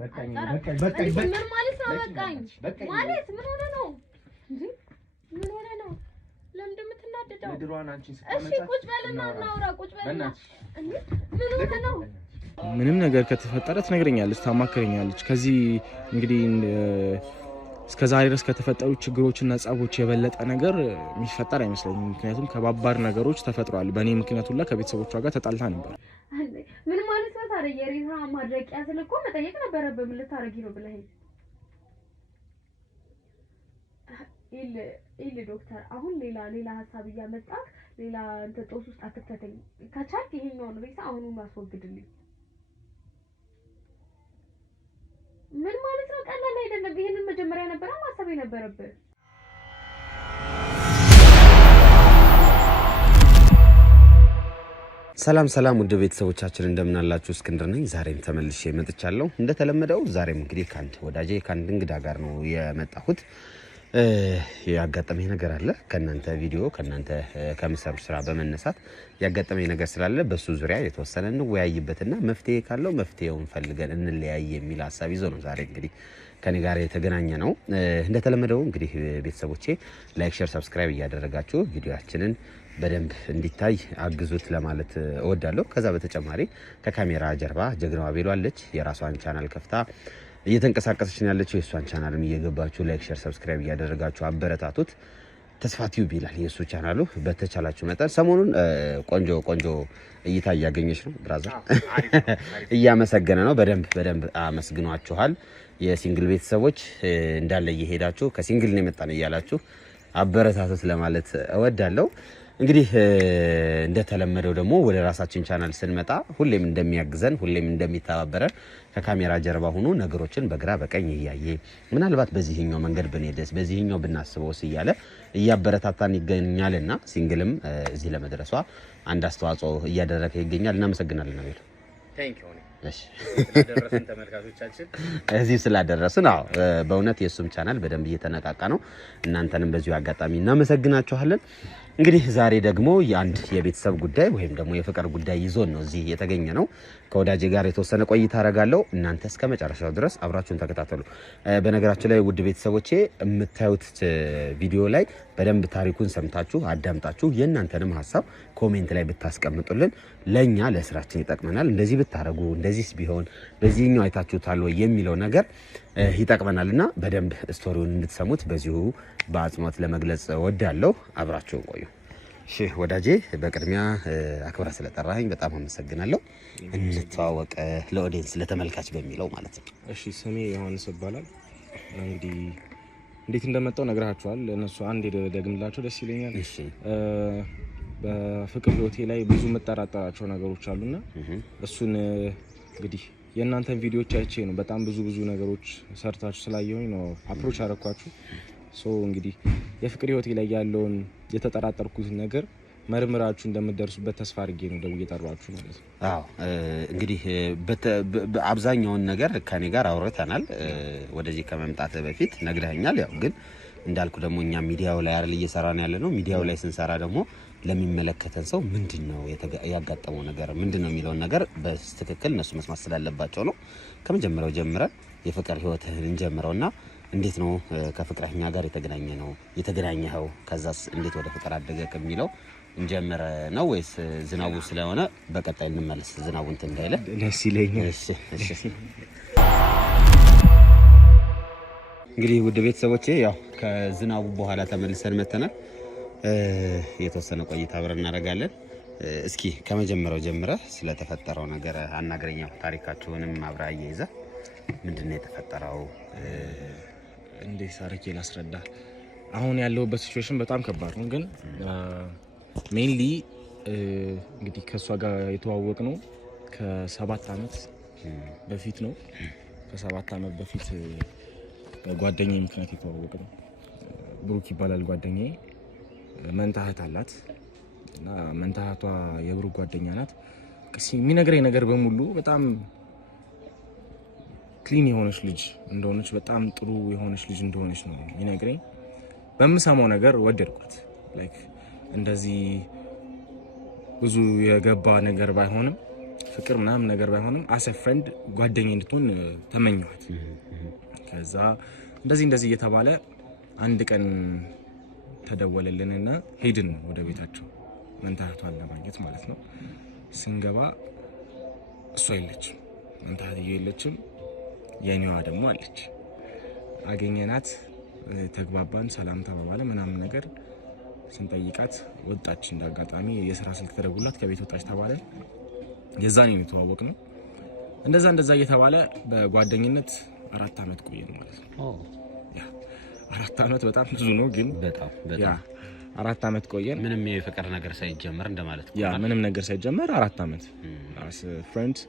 በቃኝ ምን ማለት ነው በቃኝ ማለት ምን ሆነ ነው እንዴ ምን ሆነ ነው ለምን እንደምትናደደው ምድሯን አንቺን ስታመጣ እሺ ቁጭ በልና እናውራ ቁጭ በልና እንዴ ምን ሆነ ነው ምንም ነገር ከተፈጠረ ትነግረኛለች ታማክረኛለች ከዚህ እንግዲህ እስከዛሬ ድረስ ከተፈጠሩ ችግሮችና ጻቦች የበለጠ ነገር የሚፈጠር አይመስለኝም ምክንያቱም ከባባር ነገሮች ተፈጥሯል በእኔ ምክንያት ሁላ ከቤተሰቦቿ ጋር ተጣልታ ነበር ምን ማለት ነው ታዲያ የሬሳ ማድረቂያ ስለኮ መጠየቅ ነበረብህ ምን ልታረጊ ነው ብለህ ኢል ዶክተር አሁን ሌላ ሐሳብ እያመጣ ሌላ እንተ ጦስ ውስጥ አትከተኝ ከቻልክ ይሄኛውን ሬሳ አሁኑን አስወግድልኝ ምን ማለት ነው ቀላል አይደለም ይሄንን መጀመሪያ ነበር ማሰብ የነበረብህ ሰላም ውድ ቤተሰቦቻችን እንደምን አላችሁ እስክንድር ነኝ ዛሬም ተመልሼ መጥቻለሁ እንደተለመደው ዛሬም እንግዲህ ካንተ ወዳጄ ካንተ እንግዳ ጋር ነው የመጣሁት ያጋጠመኝ ነገር አለ ከናንተ ቪዲዮ ከናንተ ከምሰሩ ስራ በመነሳት ያጋጠመኝ ነገር ስላለ በሱ ዙሪያ የተወሰነ እንወያይበትና መፍትሄ ካለው መፍትሄውን ፈልገን እንለያይ የሚል ሐሳብ ይዞ ነው ዛሬ እንግዲህ ከኔ ጋር የተገናኘ ነው እንደተለመደው እንግዲህ ቤተሰቦቼ ላይክ ሼር ሰብስክራይብ እያደረጋችሁ ቪዲዮአችንን በደንብ እንዲታይ አግዙት ለማለት እወዳለሁ ከዛ በተጨማሪ ከካሜራ ጀርባ ጀግናዋ ቤሎ አለች የራሷን ቻናል ከፍታ እየተንቀሳቀሰች ነው ያለችው የሷን ቻናልም እየገባችሁ ላይክ ሼር ሰብስክራይብ እያደረጋችሁ አበረታቱት ተስፋቲው ቢላል የሱ ቻናሉ በተቻላችሁ መጠን ሰሞኑን ቆንጆ እይታ ያገኘች ነው ብራዘር እያመሰገነ ነው በደንብ አመስግኗችኋል የሲንግል ቤተሰቦች እንዳለ እየሄዳችሁ ከሲንግል ነው የመጣን እያላችሁ አበረታቱት ለማለት እወዳለሁ እንግዲህ እንደተለመደው ደግሞ ወደ ራሳችን ቻናል ስንመጣ ሁሌም እንደሚያግዘን ሁሌም እንደሚተባበረን ከካሜራ ጀርባ ሆኖ ነገሮችን በግራ በቀኝ እያየ ምናልባት በዚህኛው መንገድ ብንሄድስ በዚህኛው ብናስበውስ እያለ እያበረታታን ይገኛልና ሲንግልም እዚህ ለመድረሷ አንድ አስተዋጽኦ እያደረገ ይገኛል እናመሰግናለን ነው ታንክ ዩ እሺ ስለደረሰን ተመልካቾቻችን እዚህ ስላደረሰን በእውነት የሱም ቻናል በደንብ እየተነቃቃ ነው እናንተንም በዚሁ አጋጣሚ እናመሰግናችኋለን እንግዲህ ዛሬ ደግሞ የአንድ የቤተሰብ ጉዳይ ወይም ደግሞ የፍቅር ጉዳይ ይዞን ነው እዚህ የተገኘ ነው ከወዳጄ ጋር የተወሰነ ቆይታ አረጋለሁ እናንተ እስከ መጨረሻው ድረስ አብራችሁን ተከታተሉ በነገራችን ላይ ውድ ቤተሰቦቼ የምታዩት ቪዲዮ ላይ በደንብ ታሪኩን ሰምታችሁ አዳምጣችሁ የእናንተንም ሐሳብ ኮሜንት ላይ ብታስቀምጡልን ለኛ ለስራችን ይጠቅመናል እንደዚህ ብታረጉ እንደዚህስ ቢሆን በዚህኛው አይታችሁታል ወይ የሚለው ነገር ይጠቅመናልና በደንብ ስቶሪውን እንድትሰሙት በዚሁ በአጽንኦት ለመግለጽ ወዳለሁ አብራችሁን ቆዩ እሺ ወዳጄ በቅድሚያ አክብራ ስለጠራኸኝ በጣም አመሰግናለሁ እንተዋወቅ ለኦዲየንስ ለተመልካች በሚለው ማለት ነው እሺ ስሜ ዮሐንስ ይባላል እንግዲህ እንዴት እንደመጣው ነግራችኋል እነሱ አንድ ደግምላችሁ ደስ ይለኛል እሺ በፍቅር ህይወቴ ላይ ብዙ መጠራጠራቸው ነገሮች አሉና እሱን እንግዲህ የእናንተን ቪዲዮዎች አይቼ ነው በጣም ብዙ ነገሮች ሰርታችሁ ስላየሁኝ ነው አፕሮች አረኳችሁ ሶ እንግዲህ የፍቅር ህይወቴ ላይ ያለውን የተጠራጠርኩት ነገር መርምራችሁ እንደምትደርሱበት ተስፋ አድርጌ ነው ደውዬ የጠራችሁ ማለት ነው አዎ እንግዲህ በአብዛኛው ነገር ከኔ ጋር አውርተናል ወደዚህ ከመምጣት በፊት ነግረኛል ያው ግን እንዳልኩ ደግሞ እኛ ሚዲያው ላይ አይደል እየሰራን ያለ ነው ሚዲያው ላይ ስንሰራ ደግሞ ለሚመለከተን ሰው ምንድነው ያጋጠመው ነገር ምንድነው የሚለው ነገር በትክክል እነሱ መስማት ስላለባቸው ነው ከመጀመሪያው ጀምረን የፍቅር ህይወትህን እንጀምረውና እንዴት ነው ከፍቅረኛ ጋር የተገናኘኸው ከዛስ እንዴት ወደ ፍቅር አደገ ከሚለው እንጀምር ነው ወይስ ዝናቡ ስለሆነ በቀጣይ እንመለስ ዝናቡን እንዳይለ ደስ ይለኛል እሺ እንግዲህ ውድ ቤተሰቦቼ ያው ከዝናቡ በኋላ ተመልሰን መተናል የተወሰነ ቆይታ አብረን እናደርጋለን እስኪ ከመጀመሪያው ጀምረህ ስለተፈጠረው ነገር አናግረኛው ታሪካችሁንም አብራዬ ይዘ ምንድነው የተፈጠረው እንዴት አርኬ ላስረዳ አሁን ያለውበት ሲቹዌሽን በጣም ከባድ ነው ግን ሜንሊ እንግዲህ ከሷ ጋር የተዋወቅ ነው ከ7 አመት በፊት ነው ከ7 አመት በፊት ጓደኛዬ ምክንያት የተዋወቅ ነው ብሩክ ይባላል ጓደኛዬ መንታህት አላት እና መንታህቷ የብሩክ ጓደኛ ናት የሚነግረኝ ነገር በሙሉ በጣም ክሊን የሆነች ልጅ እንደሆነች በጣም ጥሩ የሆነች ልጅ እንደሆነች ነው የሚነግረኝ በመሰማው ነገር ወደድኳት ላይክ እንደዚህ ብዙ የገባ ነገር ባይሆንም ፍቅር ምናምን ነገር ባይሆንም አሰ ፍሬንድ ጓደኛ እንድትሆን ተመኘኋት። ከዛ እንደዚህ እየተባለ አንድ ቀን ተደወለልንና ሄድን ወደ ቤታቸው መንታቷን ለማግኘት ማለት ነው። ስንገባ እሷ የለችም፣ መንታትዬ የለችም፣ የኔዋ ደግሞ አለች። አገኘናት፣ ተግባባን፣ ሰላም ተባባለ ምናምን ነገር። ስንጠይቃት ወጣች። እንዳጋጣሚ የስራ ስልክ ተደውሎላት ከቤት ወጣች ተባለ። የዛኔ ነው የተዋወቅነው። እንደዛ እየተባለ በጓደኝነት 4 አመት ቆየን ማለት ነው። ያ 4 አመት በጣም ብዙ ነው፣ ግን በጣም ያ 4 አመት ቆየን። ምንም የፍቅር ነገር ሳይጀመር እንደማለት ነው። ያ ምንም ነገር ሳይጀመር 4 አመት as friends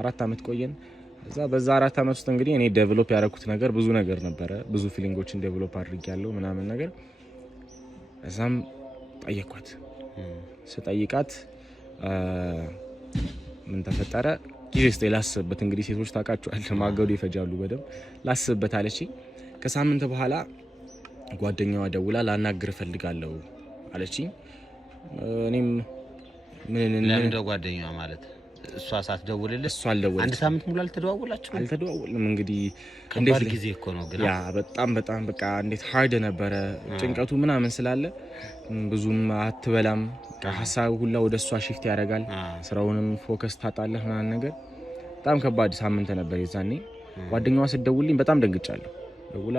4 አመት ቆየን። በዛ 4 አመት ውስጥ እንግዲህ እኔ ዴቨሎፕ ያደረኩት ነገር ብዙ ነገር ነበረ። ብዙ ፊሊንጎችን ዴቨሎፕ አድርጌያለሁ ምናምን ነገር። እዛም ጠየኳት። ስጠይቃት ምን ተፈጠረ ጊዜ ላስብበት። እንግዲህ ሴቶች ታውቃቸዋል፣ ማገዱ ይፈጃሉ በደም። ላስብበት አለችኝ። ከሳምንት በኋላ ጓደኛዋ ደውላ ላናግር ፈልጋለሁ አለችኝ። እኔም ለምን ጓደኛዋ ማለት እሷ ሳትደውልልህ እሷ አልደወለችም። አንድ ሳምንት ሙሉ አልተደዋወልንም። እንግዲህ እንዴት ጊዜ እኮ ነው ግን ያ በጣም በቃ እንዴት ሃርድ ነበረ ጭንቀቱ ምናምን ስላለ ብዙም አትበላም። ሀሳብ ሁላ ወደ እሷ ሽፍት ያደርጋል። ስራውንም ፎከስ ታጣለህ ምናምን ነገር። በጣም ከባድ ሳምንት ነበር የዛኔ። ጓደኛዋ ስትደውልልኝ በጣም ደንግጫለሁ። ደውላ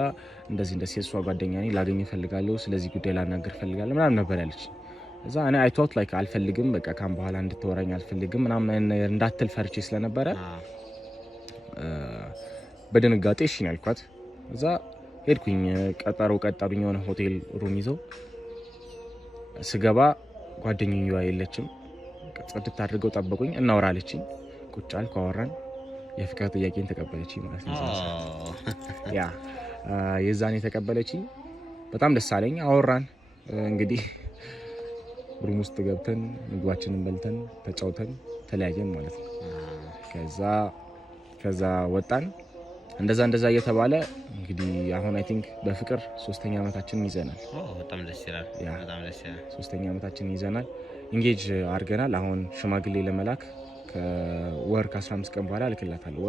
እንደዚህ እሷ ጓደኛ ነኝ ላገኝ ፈልጋለሁ፣ ስለዚህ ጉዳይ ላናገር ፈልጋለሁ ምናምን ነበር ያለች። እዛ እኔ አይ ቶት ላይክ አልፈልግም፣ በቃ ካም በኋላ እንድትወራኝ አልፈልግም ምናምን እንዳትል ፈርቼ ስለነበረ በድንጋጤ እሺ ነው ያልኳት። እዛ ሄድኩኝ። ቀጠሮ ቀጠሩኝ የሆነ ሆቴል ሩም ይዘው። ስገባ ጓደኛዋ የለችም። ጽድት አድርገው ጠበቁኝ። እናወራለችኝ። ቁጭ አልኩ፣ አወራን። የፍቅር ጥያቄን ተቀበለችኝ ማለት ነው። ያ የዛኔ ተቀበለችኝ። በጣም ደስ አለኝ። አወራን። እንግዲህ ሩም ውስጥ ገብተን ምግባችንን በልተን ተጫውተን ተለያየን ማለት ነው። ከዛ ወጣን። እንደዛ እየተባለ እንግዲህ አሁን አይ ቲንክ በፍቅር 3ኛ አመታችንን ይዘናል። በጣም ደስ ይላል። 3ኛ አመታችንን ይዘናል። ኢንጌጅ አድርገናል። አሁን ሽማግሌ ለመላክ ከወር ከ15 ቀን በኋላ ልክላታለሁ።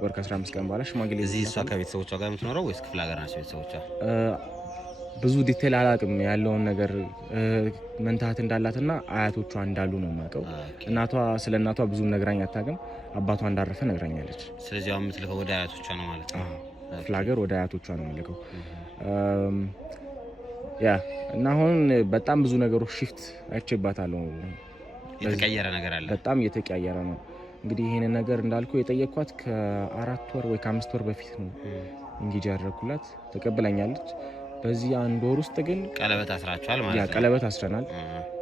ወር ከ15 ቀን በኋላ ሽማግሌ። እዚህ እሷ ከቤተሰቦቿ ጋር የምትኖረው ወይስ ክፍለ ሀገር ናቸው ቤተሰቦቿ? ብዙ ዲቴል አላውቅም ያለውን ነገር። መንታት እንዳላትና አያቶቿ እንዳሉ ነው የማውቀው። ስለ እናቷ ብዙ ነግራኝ አታውቅም። አባቷ እንዳረፈ ነግራኛለች። ስለዚህ አሁን የምትልከው ወደ አያቶቿ ነው ማለት ነው? ክፍለ ሀገር ወደ አያቶቿ ነው የምልከው። ያ እና አሁን በጣም ብዙ ነገሮች ሽፍት አይቼባታለሁ። የተቀየረ ነገር አለ። በጣም እየተቀየረ ነው። እንግዲህ ይሄንን ነገር እንዳልኩ የጠየቅኳት ከ4 ወር ወይ ከ5 ወር በፊት ነው እንግዲህ ያደረኩላት። ተቀበላኛለች። በዚህ 1 ወር ውስጥ ግን ቀለበት አስራችኋል ማለት ነው? ያ ቀለበት አስረናል።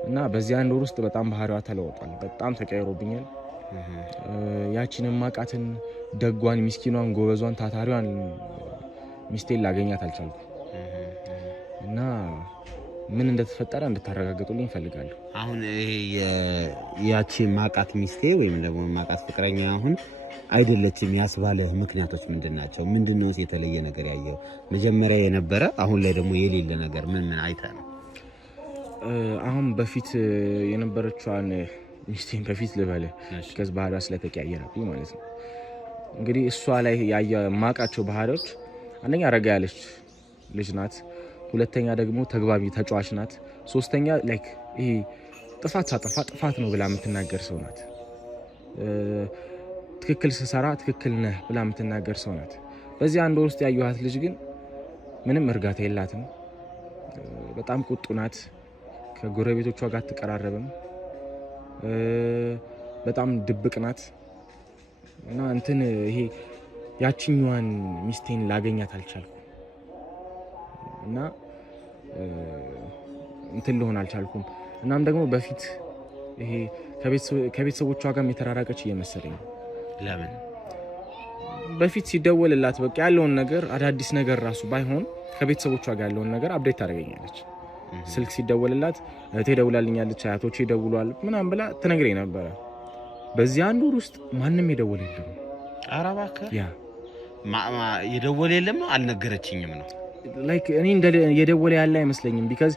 እና በዚህ 1 ወር ውስጥ በጣም ባህሪዋ ተለውጧል። በጣም ተቀይሮብኛል። ያቺንም ማቃትን ደጓን፣ ምስኪኗን፣ ጎበዟን፣ ታታሪዋን ሚስቴን ላገኛት አልቻልኩም። እና ምን እንደተፈጠረ እንድታረጋግጡልኝ ፈልጋለሁ። አሁን ይሄ ያቺ ማቃት ሚስቴ ወይም ደግሞ ማቃት ፍቅረኛ አሁን አይደለችም ያስባለህ ምክንያቶች ምንድናቸው? ምንድነው የተለየ ነገር ያየው? መጀመሪያ የነበረ አሁን ላይ ደግሞ የሌለ ነገር ምን አይተህ ነው? አሁን በፊት የነበረችዋን ሚስቴን በፊት ልበልህ ከዚህ ባህሪዋ ስለተቀያየረብኝ ማለት ነው። እንግዲህ እሷ ላይ ያየ ማቃቸው ባህሪዎች አንደኛ ረጋ ያለች ልጅ ናት። ሁለተኛ ደግሞ ተግባቢ ተጫዋች ናት። ሶስተኛ ላይክ ይሄ ጥፋት ሳጠፋ ጥፋት ነው ብላ የምትናገር ሰው ናት። ትክክል ስሰራ ትክክል ነህ ብላ የምትናገር ሰው ናት። በዚህ 1 ወር ውስጥ ያየኋት ልጅ ግን ምንም እርጋታ የላትም። በጣም ቁጡ ናት። ከጎረቤቶቿ ጋር አትቀራረብም። በጣም ድብቅ ናት። እና ይሄ ያቺኛዋን ሚስቴን ላገኛት አልቻልኩም። እና ልሆን አልቻልኩም። እናም ደግሞ በፊት ይሄ ከቤተሰቦቿ ጋር የተራራቀች እየመሰለኝ። ለምን? በፊት ሲደወልላት በቃ ያለውን ነገር አዳዲስ ነገር ራሱ ባይሆን ከቤተሰቦቿ ጋር ያለውን ነገር አፕዴት ታደርገኛለች። ስልክ ሲደወልላት እህቴ ደውላልኛለች፣ አያቶቼ ደውሏል ምናምን ብላ ትነግረኝ ነበረ። በዚህ 1 ወር ውስጥ ማንም የደወለ የለም። ኧረ እባክህ የደወለ የለም ነው? አልነገረችኝም ነው ላይክ እኔ የደወለ ያለ አይመስለኝም። ቢካዝ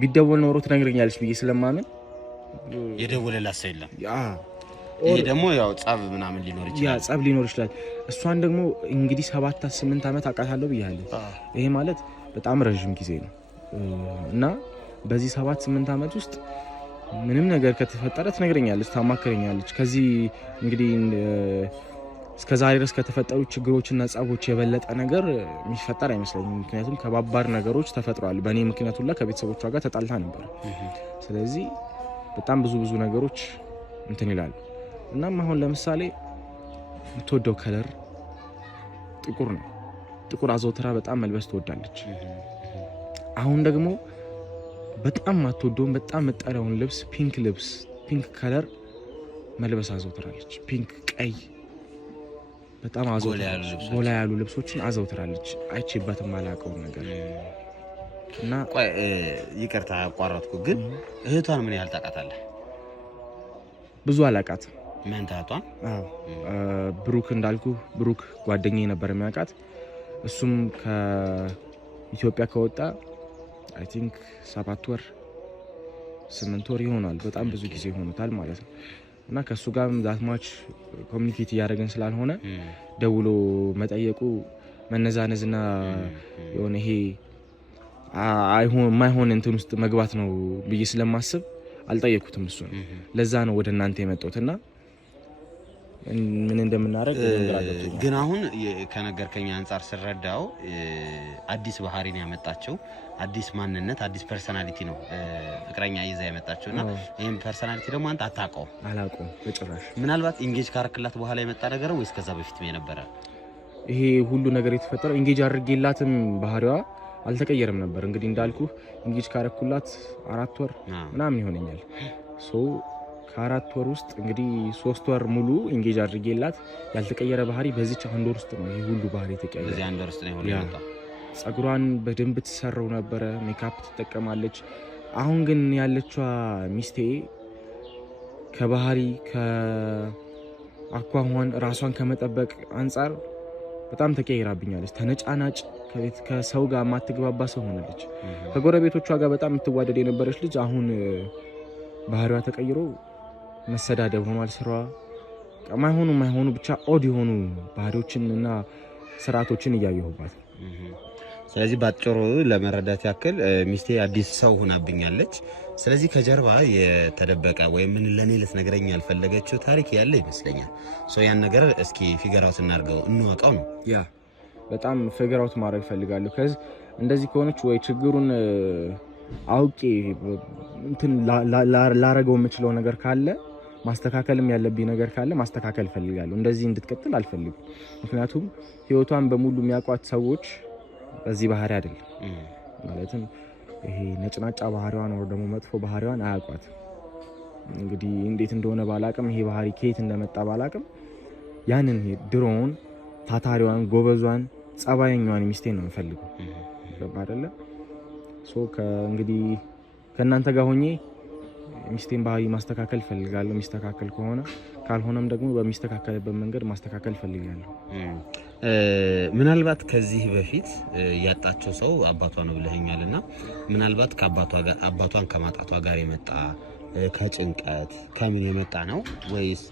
ቢደወል ኖሮ ትነግረኛለች ብዬ ስለማምን የደወለላት ሰው የለም። ይሄ ደግሞ ያው ጸብ ምናምን ሊኖር ይችላል። ያ ጸብ ሊኖር ይችላል። እሷን ደግሞ እንግዲህ 7-8 ዓመት አውቃታለሁ ብያለሁ። ይሄ ማለት በጣም ረጅም ጊዜ ነው እና በዚህ 7-8 ዓመት ውስጥ ምንም ነገር ከተፈጠረ ትነግረኛለች፣ ታማክረኛለች። ከዚህ እንግዲህ እስከዛሬ ድረስ ከተፈጠሩ ችግሮችና ጸቦች የበለጠ ነገር የሚፈጠር አይመስለኝም። ምክንያቱም ከባባድ ነገሮች ተፈጥረዋል። በእኔ ምክንያት ሁላ ከቤተሰቦቿ ጋር ተጣልታ ነበር። ስለዚህ በጣም ብዙ ነገሮች እንትን ይላሉ። እናም አሁን ለምሳሌ የምትወደው ከለር ጥቁር ነው። ጥቁር አዘውትራ በጣም መልበስ ትወዳለች። አሁን ደግሞ በጣም ማትወደውን በጣም መጠሪያውን ልብስ ፒንክ ከለር መልበስ አዘውትራለች። ፒንክ፣ ቀይ በጣም ጎላ ያሉ ልብሶችን አዘውትራለች። አይቼበትም አላውቀውም ነገር እና ይቅርታ አቋረጥኩ፣ ግን እህቷን ምን ያህል ታውቃታለህ? ብዙ አላውቃትም። መንታቷን? አዎ ብሩክ እንዳልኩ ብሩክ ጓደኛዬ ነበር የሚያውቃት። እሱም ከኢትዮጵያ ከወጣ አይ ቲንክ 7 ወር 8 ወር ይሆናል። በጣም ብዙ ጊዜ ሆኖታል ማለት ነው። እና ከሱ ጋር ዛትማች ኮሚኒኬት እያደረግን ስላልሆነ ደውሎ መጠየቁ መነዛነዝና የሆነ ይሄ የማይሆን እንትን ውስጥ መግባት ነው ብዬ ስለማስብ አልጠየኩትም። እሱ ነው ለዛ ነው ወደ እናንተ የመጣሁትና ምን እንደምናደርግ ግን አሁን ከነገርከኝ አንፃር ስረዳው አዲስ ባህሪን ያመጣቸው አዲስ ማንነት አዲስ ፐርሰናሊቲ ነው ፍቅረኛ ይዛ ያመጣቸውና ይሄን ፐርሰናሊቲ ደግሞ አንተ አታውቀው? አላውቀውም በጭራሽ። ምናልባት ኢንጌጅ ካረክላት በኋላ የመጣ ነገር ነው ወይስ ከዛ በፊትም የነበረ? ይሄ ሁሉ ነገር የተፈጠረው ኢንጌጅ አድርጌላትም ባህሪዋ አልተቀየረም ነበር። እንግዲህ እንዳልኩ ኢንጌጅ ካረኩላት 4 ወር ምናምን ይሆነኛል። ከ4 ወር ውስጥ እንግዲህ 3 ወር ሙሉ ኢንጌጅ አድርጌላት ያልተቀየረ ባህሪ በዚች 1 ወር ውስጥ ነው ይሄ ሁሉ ባህሪ ተቀየረ። በዚህ 1 ወር ውስጥ ነው የሆነው። ጸጉሯን በደንብ ትሰራው ነበረ፣ ሜካፕ ትጠቀማለች። አሁን ግን ያለችዋ ሚስቴ ከባህሪ ከአኳኋን ራሷን ከመጠበቅ አንጻር በጣም ተቀይራብኛለች። ተነጫናጭ፣ ከሰው ጋር ማትግባባ ሰው ሆናለች። ከጎረቤቶቿ ጋር በጣም የምትዋደድ የነበረች ልጅ አሁን ባህሪዋ ተቀይሮ መሰዳደብ ሆኗል። ስራዋ ማይሆኑ ብቻ ኦድ የሆኑ ባህሪዎችን እና ስርዓቶችን እያየሁባት። ስለዚህ ባጭሩ ለመረዳት ያክል ሚስቴ አዲስ ሰው ሆናብኛለች። ስለዚህ ከጀርባ የተደበቀ ወይም ምን ለኔ ልትነግረኝ ያልፈለገችው ታሪክ ያለ ይመስለኛል። ያን ነገር እስኪ ፊገር አውት እናድርገው፣ እንወቀው ነው። ያ በጣም ፊገር አውት ማድረግ ፈልጋለሁ። ከዚህ እንደዚህ ከሆነች ወይ ችግሩን አውቄ እንትን ላረገው የምችለው ነገር ካለ ማስተካከልም ያለብኝ ነገር ካለ ማስተካከል ፈልጋለሁ። እንደዚህ እንድትቀጥል አልፈልግም። ምክንያቱም ህይወቷን በሙሉ የሚያውቋት ሰዎች በዚህ ባህሪ አይደለም ማለትም ይሄ ነጭናጫ ባህሪዋን ወይ ደግሞ መጥፎ ባህሪዋን አያውቋት። እንግዲህ እንዴት እንደሆነ ባላቅም ይሄ ባህሪ ከየት እንደመጣ ባላቅም ያንን ድሮውን ታታሪዋን ጎበዟን ጸባየኛዋን ሚስቴን ነው የምፈልገው። ገባ አይደለ? እንግዲህ ከእናንተ ጋር ሆኜ ሚስቴን ባህሪ ማስተካከል ፈልጋለሁ። የሚስተካከል ከሆነ ካልሆነም ደግሞ በሚስተካከልበት መንገድ ማስተካከል ፈልጋለሁ። ምናልባት ከዚህ በፊት ያጣቸው ሰው አባቷ ነው ብለኸኛልና ምናልባት አባቷን ከማጣቷ ጋር የመጣ ከጭንቀት ከምን የመጣ ነው ወይስ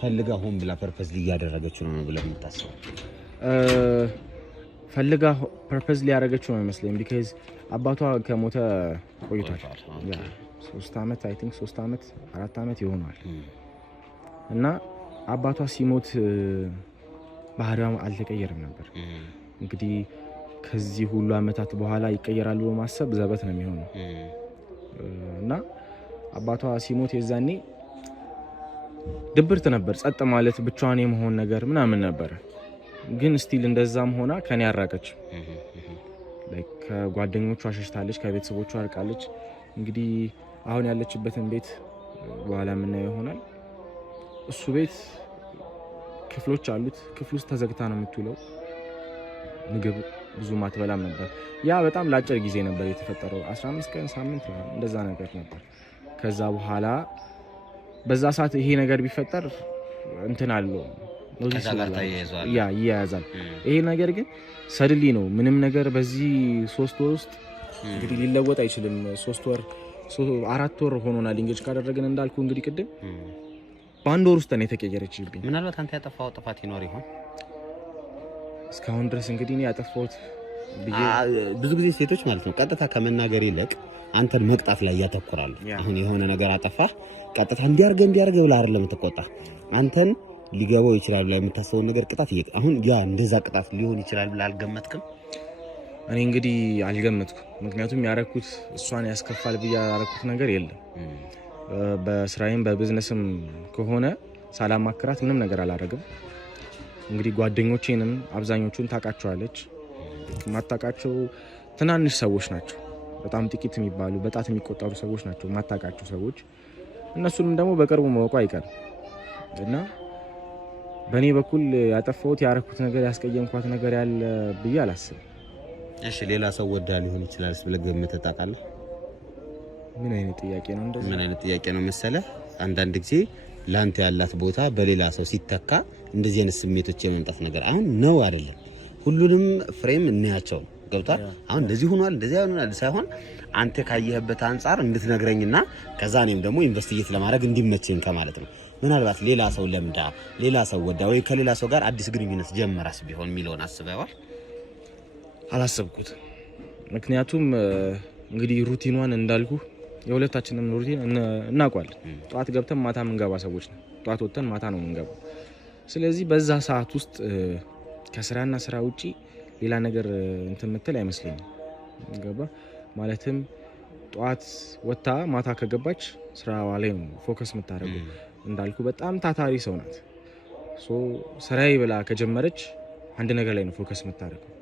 ፈልጋ ሆን ብላ ፐርፐዝ እያደረገችው ነው ብለህ የምታስበው? ፈልጋ ፐርፐዝ ሊያደረገችው ነው ይመስለኝ። ቢካዝ አባቷ ከሞተ ቆይቷል። 3 ዓመት አይ ቲንክ 3 ዓመት 4 ዓመት ይሆናል። እና አባቷ ሲሞት ባህሪዋ አልተቀየረም ነበር። እንግዲህ ከዚህ ሁሉ ዓመታት በኋላ ይቀየራሉ በማሰብ ዘበት ነው የሚሆነው። እና አባቷ ሲሞት የዛኔ ድብርት ነበር፣ ጸጥ ማለት፣ ብቻዋን የመሆን ነገር ምናምን ነበር። ግን ስቲል እንደዛም ሆና ከኔ ያራቀች ከጓደኞቿ ሸሽታለች፣ ከቤተሰቦቿ አርቃለች። እንግዲህ አሁን ያለችበትን ቤት በኋላ የምናየው ይሆናል። እሱ ቤት ክፍሎች አሉት። ክፍል ውስጥ ተዘግታ ነው የምትውለው። ምግብ ብዙ አትበላም ነበር። ያ በጣም ለአጭር ጊዜ ነበር የተፈጠረው፣ 15 ቀን ሳምንት እንደዛ ነገር ነበር። ከዛ በኋላ በዛ ሰዓት ይሄ ነገር ቢፈጠር እንትን አለው ይያያዛል። ይሄ ነገር ግን ሰድሊ ነው። ምንም ነገር በዚህ 3 ወር ውስጥ እንግዲህ ሊለወጥ አይችልም። 3 ወር 4 ወር ሆኖናል ኢንጌጅ ካደረግን እንዳልኩ እንግዲህ ቅድም በአንድ ወር ውስጥ ነው የተቀየረችብኝ። ምናልባት አንተ ያጠፋው ጥፋት ይኖር ይሆን? እስካሁን ድረስ እንግዲህ እኔ ያጠፋሁት ብዙ ጊዜ ሴቶች ማለት ነው ቀጥታ ከመናገር ይልቅ አንተን መቅጣት ላይ ያተኩራሉ። አሁን የሆነ ነገር አጠፋ ቀጥታ እንዲያርገ ብላ አይደለም ተቆጣ አንተን ሊገባው ይችላል ላይ የምታስበው ነገር ቅጣት አሁን ያ እንደዛ ቅጣት ሊሆን ይችላል ብላ አልገመትክም? እኔ እንግዲህ አልገመትኩም። ምክንያቱም ያረኩት እሷን ያስከፋል ብዬ ያረኩት ነገር የለም። በስራዬም በቢዝነስም ከሆነ ሳላማክራት ምንም ነገር አላደረግም። እንግዲህ ጓደኞቼንም አብዛኞቹን ታውቃቸዋለች። ማታውቃቸው ትናንሽ ሰዎች ናቸው፣ በጣም ጥቂት የሚባሉ በጣት የሚቆጠሩ ሰዎች ናቸው ማታውቃቸው ሰዎች። እነሱንም ደግሞ በቅርቡ ማወቁ አይቀርም እና በእኔ በኩል ያጠፋሁት ያረኩት ነገር ያስቀየምኳት ነገር ያለ ብዬ አላስብም። እሺ ሌላ ሰው ወዳ ሊሆን ይችላል ብለህ ገምተህ ታውቃለህ? ምን አይነት ጥያቄ ነው እንደዚህ? ምን አይነት ጥያቄ ነው መሰለህ? አንዳንድ ጊዜ ላንተ ያላት ቦታ በሌላ ሰው ሲተካ እንደዚህ አይነት ስሜቶች የመምጣት ነገር አሁን ነው አይደለም። ሁሉንም ፍሬም እናያቸው ገብቷል። አሁን እንደዚህ ሆኗል እንደዚህ ሆኗል ሳይሆን አንተ ካየህበት አንፃር እንድትነግረኝና ከዛ እኔም ደግሞ ኢንቨስቲጌት ለማድረግ እንዲመቸኝ ከማለት ነው። ምናልባት ሌላ ሰው ለምዳ ሌላ ሰው ወዳ ወይ ከሌላ ሰው ጋር አዲስ ግንኙነት ጀመራስ ቢሆን የሚለውን አስበዋል? አላሰብኩት። ምክንያቱም እንግዲህ ሩቲኗን እንዳልኩ የሁለታችንም ሩቲን እናውቃለን። ጧት ገብተን ማታ ምንገባ ሰዎች ነን። ጧት ወጥተን ማታ ነው ምንገባው። ስለዚህ በዛ ሰዓት ውስጥ ከስራና ስራ ውጪ ሌላ ነገር እንትን ምትል አይመስለኝም። ገባ ማለትም ጧት ወጣ ማታ ከገባች ስራዋ ላይ ነው ፎከስ የምታደርገው። እንዳልኩ በጣም ታታሪ ሰው ናት። ስራዬ ብላ ከጀመረች አንድ ነገር ላይ ነው ፎከስ የምታደርገው።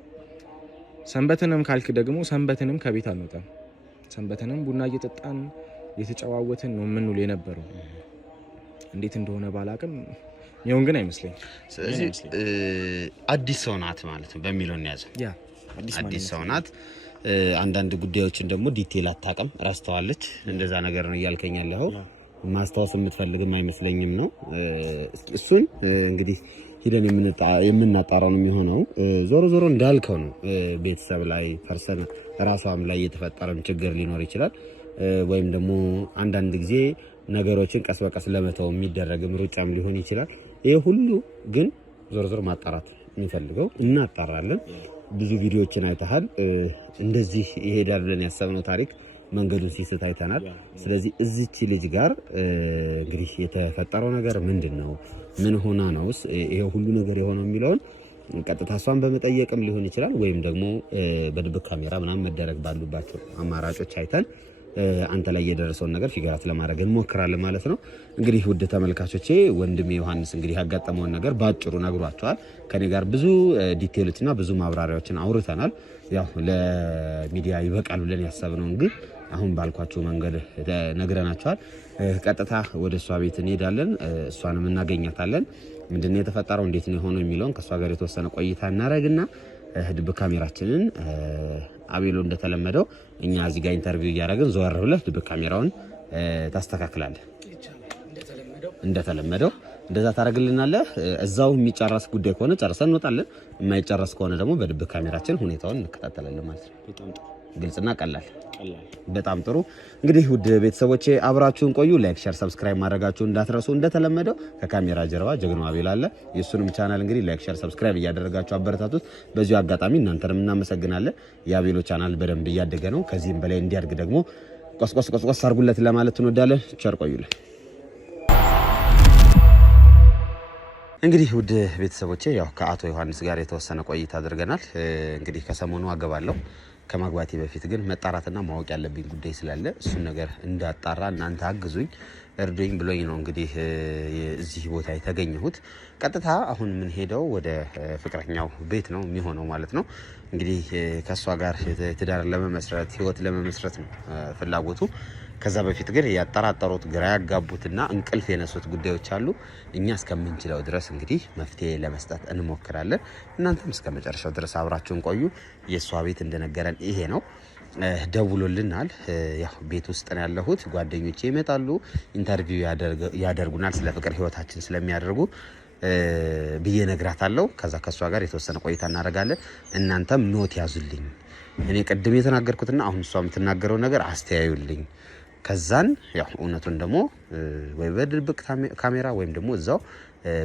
ሰንበትንም ካልክ ደግሞ ሰንበትንም ከቤት አንወጣም። ሰንበትንም ቡና እየጠጣን እየተጨዋወትን ነው የምንውል የነበረው። እንዴት እንደሆነ ባላቅም ይሁን ግን አይመስለኝም። ስለዚህ አዲስ ሰው ናት ማለት ነው በሚለው እንያዘው። ያ አዲስ ሰው ናት። አንዳንድ ጉዳዮችን ደግሞ ዲቴል አታውቅም፣ ረስተዋለች። እንደዛ ነገር ነው እያልከኝ ያለኸው። ማስታወስ የምትፈልግም አይመስለኝም ነው። እሱን እንግዲህ ሄደን የምናጣራው ነው የሚሆነው። ዞሮ ዞሮ እንዳልከው ነው። ቤተሰብ ላይ ፐርሰን ራሷም ላይ የተፈጠረም ችግር ሊኖር ይችላል። ወይም ደግሞ አንዳንድ ጊዜ ነገሮችን ቀስ በቀስ ለመተው የሚደረግም ሩጫም ሊሆን ይችላል። ይሄ ሁሉ ግን ዞሮ ዞሮ ማጣራት የሚፈልገው እናጣራለን። ብዙ ቪዲዮዎችን አይተሃል። እንደዚህ ይሄዳል ብለን ያሰብነው ታሪክ መንገዱን ሲስት አይተናል። ስለዚህ እዚች ልጅ ጋር እንግዲህ የተፈጠረው ነገር ምንድነው? ምን ሆና ነውስ ይሄ ሁሉ ነገር የሆነው የሚለውን ቀጥታ እሷን በመጠየቅም ሊሆን ይችላል፣ ወይም ደግሞ በድብቅ ካሜራ ምናምን መደረግ ባሉባቸው አማራጮች አይተን አንተ ላይ የደረሰውን ነገር ፊገራት ለማድረግ እንሞክራለን ማለት ነው። እንግዲህ ውድ ተመልካቾቼ ወንድሜ ዮሐንስ እንግዲህ ያጋጠመውን ነገር ባጭሩ ነግሯቸዋል። ከኔ ጋር ብዙ ዲቴይሎችና ብዙ ማብራሪያዎችን አውርተናል። ያው ለሚዲያ ይበቃል ብለን ያሰብነው እንግዲህ አሁን ባልኳቸው መንገድ ነግረናቸዋል። ቀጥታ ወደ እሷ ቤት እንሄዳለን፣ እሷንም እናገኛታለን። ምንድነው የተፈጠረው እንዴት ነው የሆነው የሚለውን ከእሷ ጋር የተወሰነ ቆይታ እናደርግና ድብቅ ካሜራችንን አቤሎ እንደተለመደው እኛ እዚህ ጋር ኢንተርቪው እያደረግን ዘወር ብለህ ድብቅ ካሜራውን ታስተካክላለህ። እንደተለመደው እንደዛ ታደርግልናለህ። እዛው የሚጨረስ ጉዳይ ከሆነ ጨርሰን እንወጣለን። የማይጨረስ ከሆነ ደግሞ በድብቅ ካሜራችን ሁኔታውን እንከታተላለን ማለት ነው። በጣም ጥሩ፣ ግልጽና ቀላል። በጣም ጥሩ። እንግዲህ ውድ ቤተሰቦቼ አብራችሁን ቆዩ። ላይክ፣ ሼር፣ ሰብስክራይብ ማድረጋችሁን እንዳትረሱ። እንደተለመደው ከካሜራ ጀርባ ጀግናው አቤል አለ። የሱንም ቻናል እንግዲህ ላይክ፣ ሼር፣ ሰብስክራይብ እያደረጋችሁ አበረታቱት። በዚሁ አጋጣሚ እናንተንም እናመሰግናለን። የአቤሎ ቻናል በደንብ እያደገ ነው። ከዚህም በላይ እንዲያድግ ደግሞ ቆስቆስ አድርጉለት ለማለት እንወዳለን። ቸር ቆዩልን። እንግዲህ ውድ ቤተሰቦቼ ያው ከአቶ ዮሐንስ ጋር የተወሰነ ቆይታ አድርገናል። እንግዲህ ከሰሞኑ አገባለሁ። ከማግባቴ በፊት ግን መጣራትና ማወቅ ያለብኝ ጉዳይ ስላለ እሱን ነገር እንዳጣራ እናንተ አግዙኝ፣ እርዱኝ ብሎኝ ነው እንግዲህ እዚህ ቦታ የተገኘሁት። ቀጥታ አሁን ምን ሄደው ወደ ፍቅረኛው ቤት ነው የሚሆነው ማለት ነው። እንግዲህ ከሷ ጋር ትዳር ለመመስረት ህይወት ለመመስረት ነው ፍላጎቱ። ከዛ በፊት ግን ያጠራጠሩት ግራ ያጋቡትና እንቅልፍ የነሱት ጉዳዮች አሉ። እኛ እስከምንችለው ድረስ እንግዲህ መፍትሄ ለመስጠት እንሞክራለን። እናንተም እስከመጨረሻው ድረስ አብራችሁን ቆዩ። የሷ ቤት እንደነገረን ይሄ ነው። ደውሎልናል። ያው ቤት ውስጥ ነው ያለሁት። ጓደኞቼ ይመጣሉ፣ ኢንተርቪው ያደርጉናል፣ ስለ ፍቅር ህይወታችን ስለሚያደርጉ ብዬ ነግራታለሁ። ከዛ ከሷ ጋር የተወሰነ ቆይታ እናደርጋለን። እናንተም ኖት ያዙልኝ። እኔ ቅድም የተናገርኩትና አሁን እሷ የምትናገረው ነገር አስተያዩልኝ። ከዛን ያው እውነቱን ደግሞ ወይ በድብቅ ካሜራ ወይም ደግሞ እዛው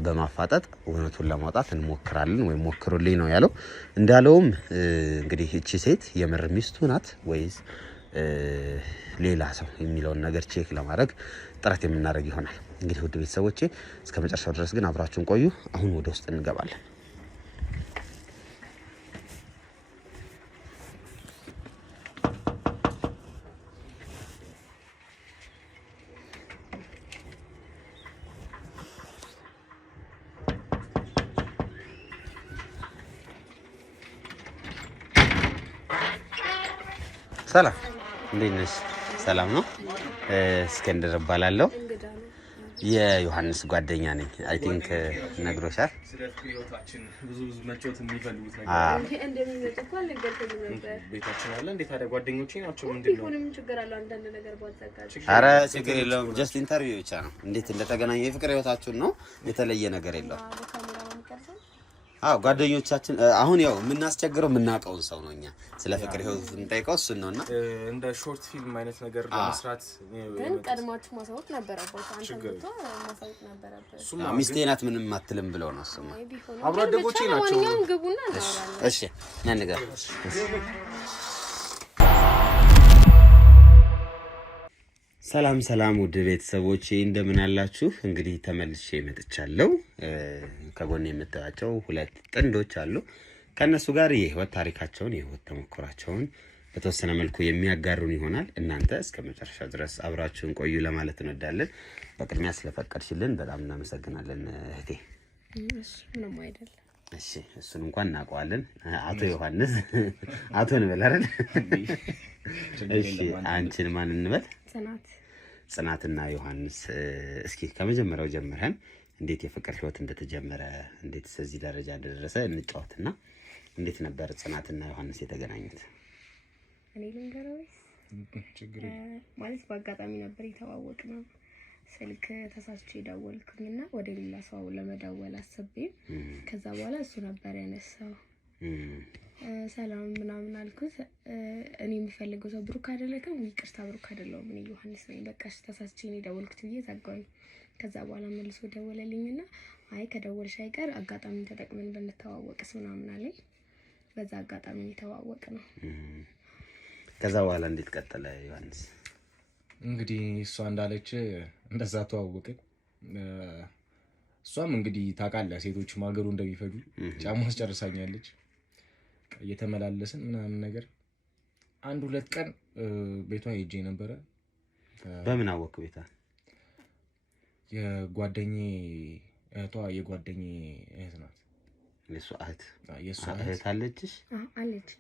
በማፋጠጥ እውነቱን ለማውጣት እንሞክራለን ወይ ሞክሩልኝ ነው ያለው። እንዳለውም እንግዲህ እቺ ሴት የምር ሚስቱ ናት ወይስ ሌላ ሰው የሚለውን ነገር ቼክ ለማድረግ ጥረት የምናደርግ ይሆናል። እንግዲህ ውድ ቤተሰቦቼ እስከ መጨረሻው ድረስ ግን አብራችሁን ቆዩ። አሁን ወደ ውስጥ እንገባለን። ሰላም እንዴት ነሽ? ሰላም ነው። እስክንድር እባላለሁ። የዮሐንስ ጓደኛ ነኝ። አይ ቲንክ ነግሮሻል። ስለህይወታችን ብዙ መጫወት የሚፈልጉት ነገር እንደሚመጡ እኮ አልነገርከኝም ነበር። ቤታችን አለ። እንዴት ታዲያ ጓደኞቼ ናቸው። ምንድነው? ምን ችግር አለው? አንዳንድ ነገር ባዘጋጅ። ኧረ ችግር የለውም። ጀስት ኢንተርቪው ብቻ ነው። እንዴት እንደተገናኘ የፍቅር ህይወታችሁን ነው። የተለየ ነገር የለውም። ጓደኞቻችን አሁን ያው የምናስቸግረው የምናውቀውን ሰው ነው። እኛ ስለ ፍቅር ህይወት እንጠይቀው እሱን ነውና እንደ ሾርት ፊልም አይነት ነገር ለመስራት ግን ቀድማችሁ ማሳወቅ ነበረባችሁ። አንተ ብቻ ማሳወቅ ነበረባችሁ። ሚስቴ ናት ምንም አትልም ብለው ነው እሱማ። አብሮ አደጎቼ ናቸው። ማንኛውም ግቡና እናወራለን። እሺ ያን ነገር ሰላም ሰላም ውድ ቤተሰቦቼ እንደምን አላችሁ? እንግዲህ ተመልሼ መጥቻለሁ። ከጎን የምታያቸው ሁለት ጥንዶች አሉ። ከነሱ ጋር የህይወት ታሪካቸውን የህይወት ተሞክሯቸውን በተወሰነ መልኩ የሚያጋሩን ይሆናል። እናንተ እስከ መጨረሻ ድረስ አብራችሁን ቆዩ ለማለት እንወዳለን። በቅድሚያ ስለፈቀድሽልን በጣም እናመሰግናለን እህቴ። እሺ ምንም አይደለም። እሺ እሱን እንኳን እናውቀዋለን። አቶ ዮሐንስ አቶ እንበል አይደል? እሺ አንቺን ማን እንበል? ጽናትና ዮሐንስ። እስኪ ከመጀመሪያው ጀምረን እንዴት የፍቅር ህይወት እንደተጀመረ እንዴት እዚህ ደረጃ እንደደረሰ እንጫወትና እንዴት ነበር ጽናትና ዮሐንስ የተገናኙት? እኔ ልንገርሽ ማለት በአጋጣሚ ነበር የተዋወቅነው። ስልክ ተሳስቼ ደወልኩኝና ወደ ሌላ ሰው ለመደወል አስቤ ከዛ በኋላ እሱ ነበር ያነሳው። ሰላም ምናምን አልኩት። እኔ የምፈልገው ሰው ብሩክ አይደለም። ይቅርታ ብሩክ አይደለም እኔ ዮሐንስ ነኝ። በቃ ተሳስቼ ነው ደወልኩት ብዬ ዘጋኝ። ከዛ በኋላ መልሶ ደወለልኝና አይ ከደወልሽ አይቀር አጋጣሚ ተጠቅመን ብንተዋወቅስ ምናምን አለኝ። በዛ አጋጣሚ የተዋወቅ ነው። ከዛ በኋላ እንዴት ቀጠለ ዮሐንስ? እንግዲህ እሷ እንዳለች እንደዛ ተዋወቅን። እሷም እንግዲህ ታውቃለህ ሴቶች ማገሩ እንደሚፈጁ ጫማ አስጨርሳኛለች። እየተመላለስን ምናምን ነገር አንድ ሁለት ቀን ቤቷ ሄጄ ነበረ። በምን አወቅ ቤቷ? የጓደኛዬ እህቷ የጓደኛዬ እህት ናት። የእሷ እህት አለችሽ? አለች።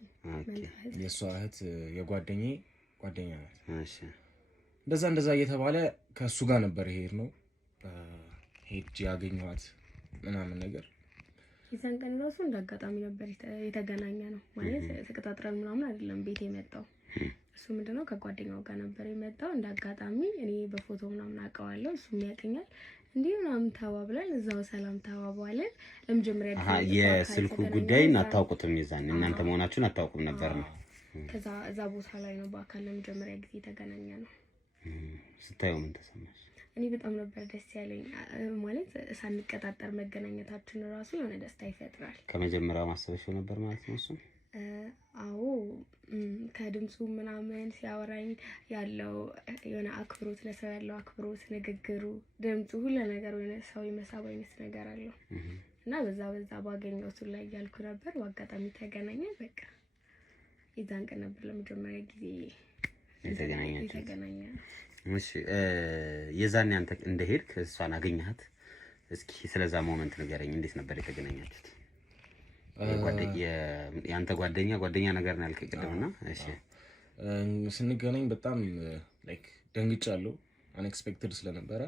የእሷ እህት የጓደኛዬ ጓደኛ ናት። እሺ እንደዛ እየተባለ ከእሱ ጋር ነበር የሄድነው። ሄጄ ያገኘኋት ምናምን ነገር የዛን ቀን ራሱ እንዳጋጣሚ ነበር የተገናኘ ነው። ማለት ተቀጣጥረን ምናምን አይደለም ቤት የመጣው። እሱ ምንድነው ከጓደኛው ጋር ነበር የመጣው። እንዳጋጣሚ እኔ በፎቶ ምናምን አውቀዋለሁ፣ እሱ ያቀኛል። እንዴ ምናምን ተባብለን እዛው ሰላም ተባባልን። ለመጀመሪያ ጊዜ የስልኩ ጉዳይን አታውቁትም? ይዛን እናንተ መሆናችሁን አታውቁም ነበር ነው? ከዛ እዛ ቦታ ላይ ነው በአካል ለመጀመሪያ ጊዜ የተገናኘ ነው። ስታዩ ምን ተሰማሽ? እኔ በጣም ነበር ደስ ያለኝ። ማለት ሳንቀጣጠር መገናኘታችን ራሱ የሆነ ደስታ ይፈጥራል። ከመጀመሪያው ማሰበሽው ነበር ማለት ነው እሱ? አዎ ከድምፁ ምናምን ሲያወራኝ ያለው የሆነ አክብሮት፣ ለሰው ያለው አክብሮት፣ ንግግሩ፣ ድምፁ፣ ሁሉ ነገር የሆነ ሰው የመሳብ አይነት ነገር አለው እና በዛ ባገኘሁት ላይ ያልኩ ነበር። በአጋጣሚ ተገናኘን። በቃ የዛን ቀን ነበር ለመጀመሪያ ጊዜ የተገናኘ። እሺ የዛኔ አንተ እንደሄድክ እሷን አገኘሃት? እስኪ ስለዛ ሞመንት ንገረኝ። እንዴት ነበር የተገናኛችሁት? የአንተ ጓደኛ ነገር ነው ያልከኝ ቅድምና። እሺ ስንገናኝ በጣም ላይክ ደንግጫለሁ። አንኤክስፔክትድ ስለነበረ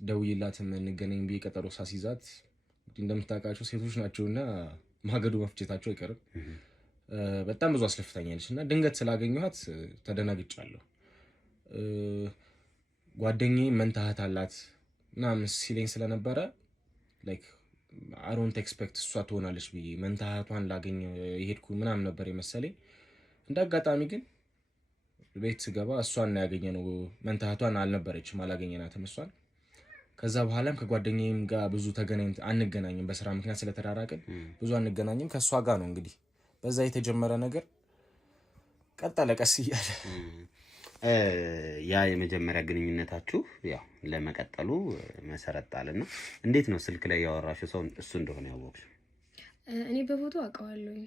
ደውዬላትም እንገናኝ ብዬ ቀጠሮ ሳስይዛት እንደምታውቃቸው ሴቶች ናቸውና ማገዶ መፍጨታቸው አይቀርም። በጣም ብዙ አስለፍታኛለች እና ድንገት ስላገኘኋት ተደናግጫለሁ። ጓደኛዬ መንታሃት አላት ምናምን ሲለኝ ስለነበረ ላይክ I don't expect እሷ ትሆናለች ብዬ መንታሃቷን ላገኝ የሄድኩ ምናምን ነበር የመሰለኝ። እንዳጋጣሚ ግን ቤት ስገባ እሷን ያገኘነው መንታቷን አልነበረችም፣ አላገኘናትም እሷን። ከዛ በኋላም ከጓደኛዬም ጋር ብዙ አንገናኝም፣ በስራ ምክንያት ስለተራራቅን ብዙ አንገናኝም። ከእሷ ጋር ነው እንግዲህ በዛ የተጀመረ ነገር ቀጠለ ቀስ እያለ። ያ የመጀመሪያ ግንኙነታችሁ ያው ለመቀጠሉ መሰረት ጣልና እንዴት ነው ስልክ ላይ ያወራሽው ሰው እሱ እንደሆነ ያወቅሽ? እኔ በፎቶ አውቀዋለሁኝ።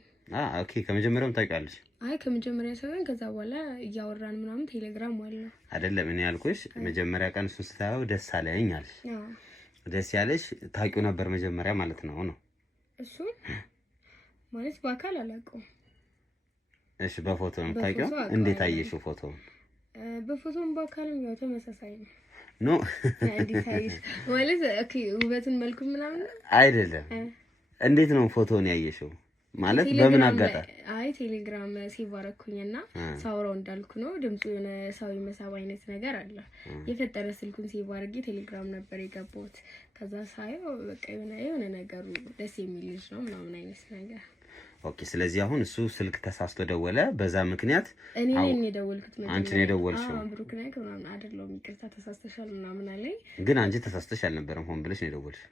ኦኬ። ከመጀመሪያውም ታውቂያለሽ? አይ ከመጀመሪያ ሳይሆን ከዛ በኋላ እያወራን ምናምን ቴሌግራም አለ አይደለም። እኔ ያልኩሽ መጀመሪያ ቀን እሱን ስታየው ደስ አለኝ አልሽ። ደስ ያለሽ ታውቂው ነበር መጀመሪያ ማለት ነው? እሱ ማለት በአካል አላውቀውም። እሺ፣ በፎቶ ነው ታውቂው? እንዴት አየሽው ፎቶውን? በፎቶም በአካልም ያው ተመሳሳይ ነው። ኖ እንዴት አየሽ ማለት ኦኬ፣ ውበቱን መልኩ ምናምን አይደለም። እንዴት ነው ፎቶውን ያየሽው? ማለት በምን አጋጣሚ? አይ ቴሌግራም ሴቭ አደረኩኝና ሳውራው እንዳልኩ ነው ድምፁ የሆነ ሰው የመሳብ አይነት ነገር አለ። የፈጠረ ስልኩን ሴቭ አድርጌ ቴሌግራም ነበር የገባሁት። ከዛ ሳየው በቃ የሆነ ነገሩ ደስ የሚል ልጅ ነው ምናምን አይነት ነገር። ኦኬ። ስለዚህ አሁን እሱ ስልክ ተሳስቶ ደወለ፣ በዛ ምክንያት እኔ ነኝ የደወልኩት። አንቺ ነኝ የደወልሽው? ብሩክ ነኝ ምናምን አይደለም፣ ይቅርታ ተሳስተሻል ምናምን አለኝ። ግን አንቺ ተሳስተሽ አልነበረም፣ ሆን ብለሽ ነው የደወልሽው?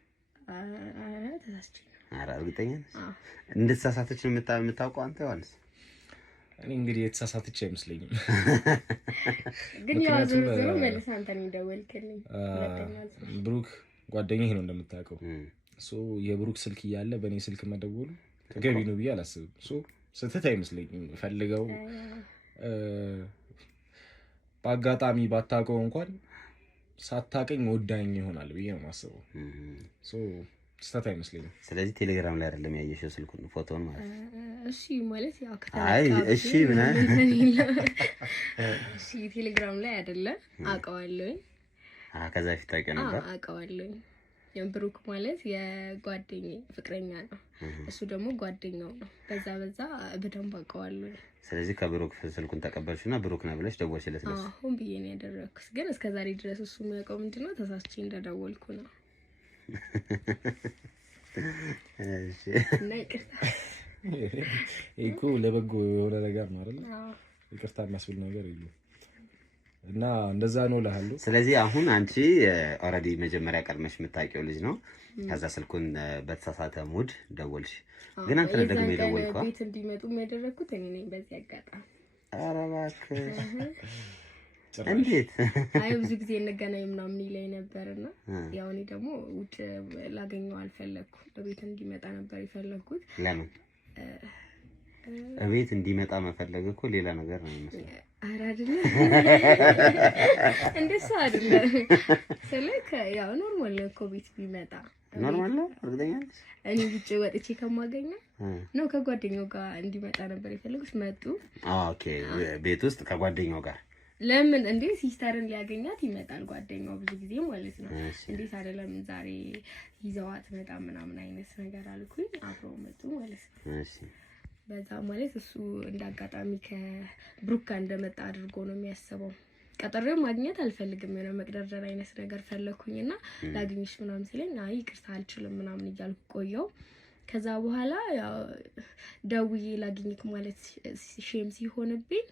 ተሳስቼ ነው። ኧረ እርግጠኛ ነሽ? እንደተሳሳተች ነው የምታውቀው አንተ ዮሐንስ? እኔ እንግዲህ የተሳሳተች አይመስለኝም። ግን ያው ዞሮ መልስ አንተ ነኝ የደወልክልኝ። ብሩክ ጓደኛዬ ነው እንደምታውቀው። የብሩክ ስልክ እያለ በእኔ ስልክ መደወሉ ተገቢ ነው ብዬ አላስብም። ስህተት አይመስለኝም። ፈልገው በአጋጣሚ ባታውቀው እንኳን ሳታውቀኝ ወዳኝ ይሆናል ብዬ ነው የማስበው። ስህተት አይመስለኝም። ስለዚህ ቴሌግራም ላይ አይደለም ያየሽው ስልኩን ፎቶውን ማለት ነው? እሺ ማለት ያው እሺ ምናምን እሺ ቴሌግራም ላይ አይደለም አውቀዋለሁኝ። ከዛ ፊት ታውቂው ነበር? አውቀዋለሁኝ። ብሩክ ማለት የጓደኛዬ ፍቅረኛ ነው፣ እሱ ደግሞ ጓደኛው ነው። በዛ በደንብ አውቀዋለሁ። ስለዚህ ከብሩክ ስልኩን ተቀበልሽና ብሩክ ነው ብለሽ ደወልሽለት? አሁን ብዬ ነው ያደረኩት። ግን እስከዛሬ ድረስ እሱ የሚያውቀው ምንድነው ተሳስቼ እንደደወልኩ ነው። እሺ እና ይቅርታ እኮ ለበጎ የሆነ ነገር ነው አይደል? ይቅርታ የሚያስብል ነገር የለም። እና እንደዛ ነው እልሃለሁ። ስለዚህ አሁን አንቺ ኦልሬዲ መጀመሪያ ቀድመሽ የምታውቂው ልጅ ነው። ከዛ ስልኩን በተሳሳተ ሙድ ደወልሽ። ግን አንተ ደግሞ የደወልከው ቤት እንዲመጡ ያደረኩት እኔ ነኝ በዚህ አጋጣሚ። ኧረ እባክህ እንዴት? አይ ብዙ ጊዜ እንገናኝ ምናምን ይለኝ ነበርና ያው እኔ ደግሞ ውጭ ላገኘው አልፈለኩም። በቤት እንዲመጣ ነበር የፈለኩት። ለምን? ቤት እንዲመጣ መፈለግ እኮ ሌላ ነገር ነው የሚመስለው። ኧረ አይደለም እንደሱ አይደለም። ስለካ ያው ኖርማል ነው እኮ ቤት ቢመጣ ኖርማል ነው። እርግጠኛ ነሽ? እኔ ውጭ ወጥቼ ከማገኘው ነው ከጓደኛው ጋር እንዲመጣ ነበር የፈለጉት። መጡ። ኦኬ። ቤት ውስጥ ከጓደኛው ጋር ለምን እንዴ ሲስተርን ሊያገኛት ይመጣል ጓደኛው ብዙ ጊዜ ማለት ነው። እንዴት አይደለም ዛሬ ይዘዋት መጣ ምናምን አይነት ነገር አልኩኝ። አብረው መጡ ማለት ነው። እሺ በዛ ማለት እሱ እንዳጋጣሚ ከብሩክ ጋር እንደመጣ አድርጎ ነው የሚያስበው። ቀጠሮው ማግኘት አልፈልግም የሆነ መቅደርደር አይነት ነገር ፈለኩኝና ላግኝሽ ምናምን ሲለኝ አይ ይቅርታ አልችልም ምናምን እያልኩ ቆየው። ከዛ በኋላ ያው ደውዬ ላግኝክ ማለት ሼም ሲሆንብኝ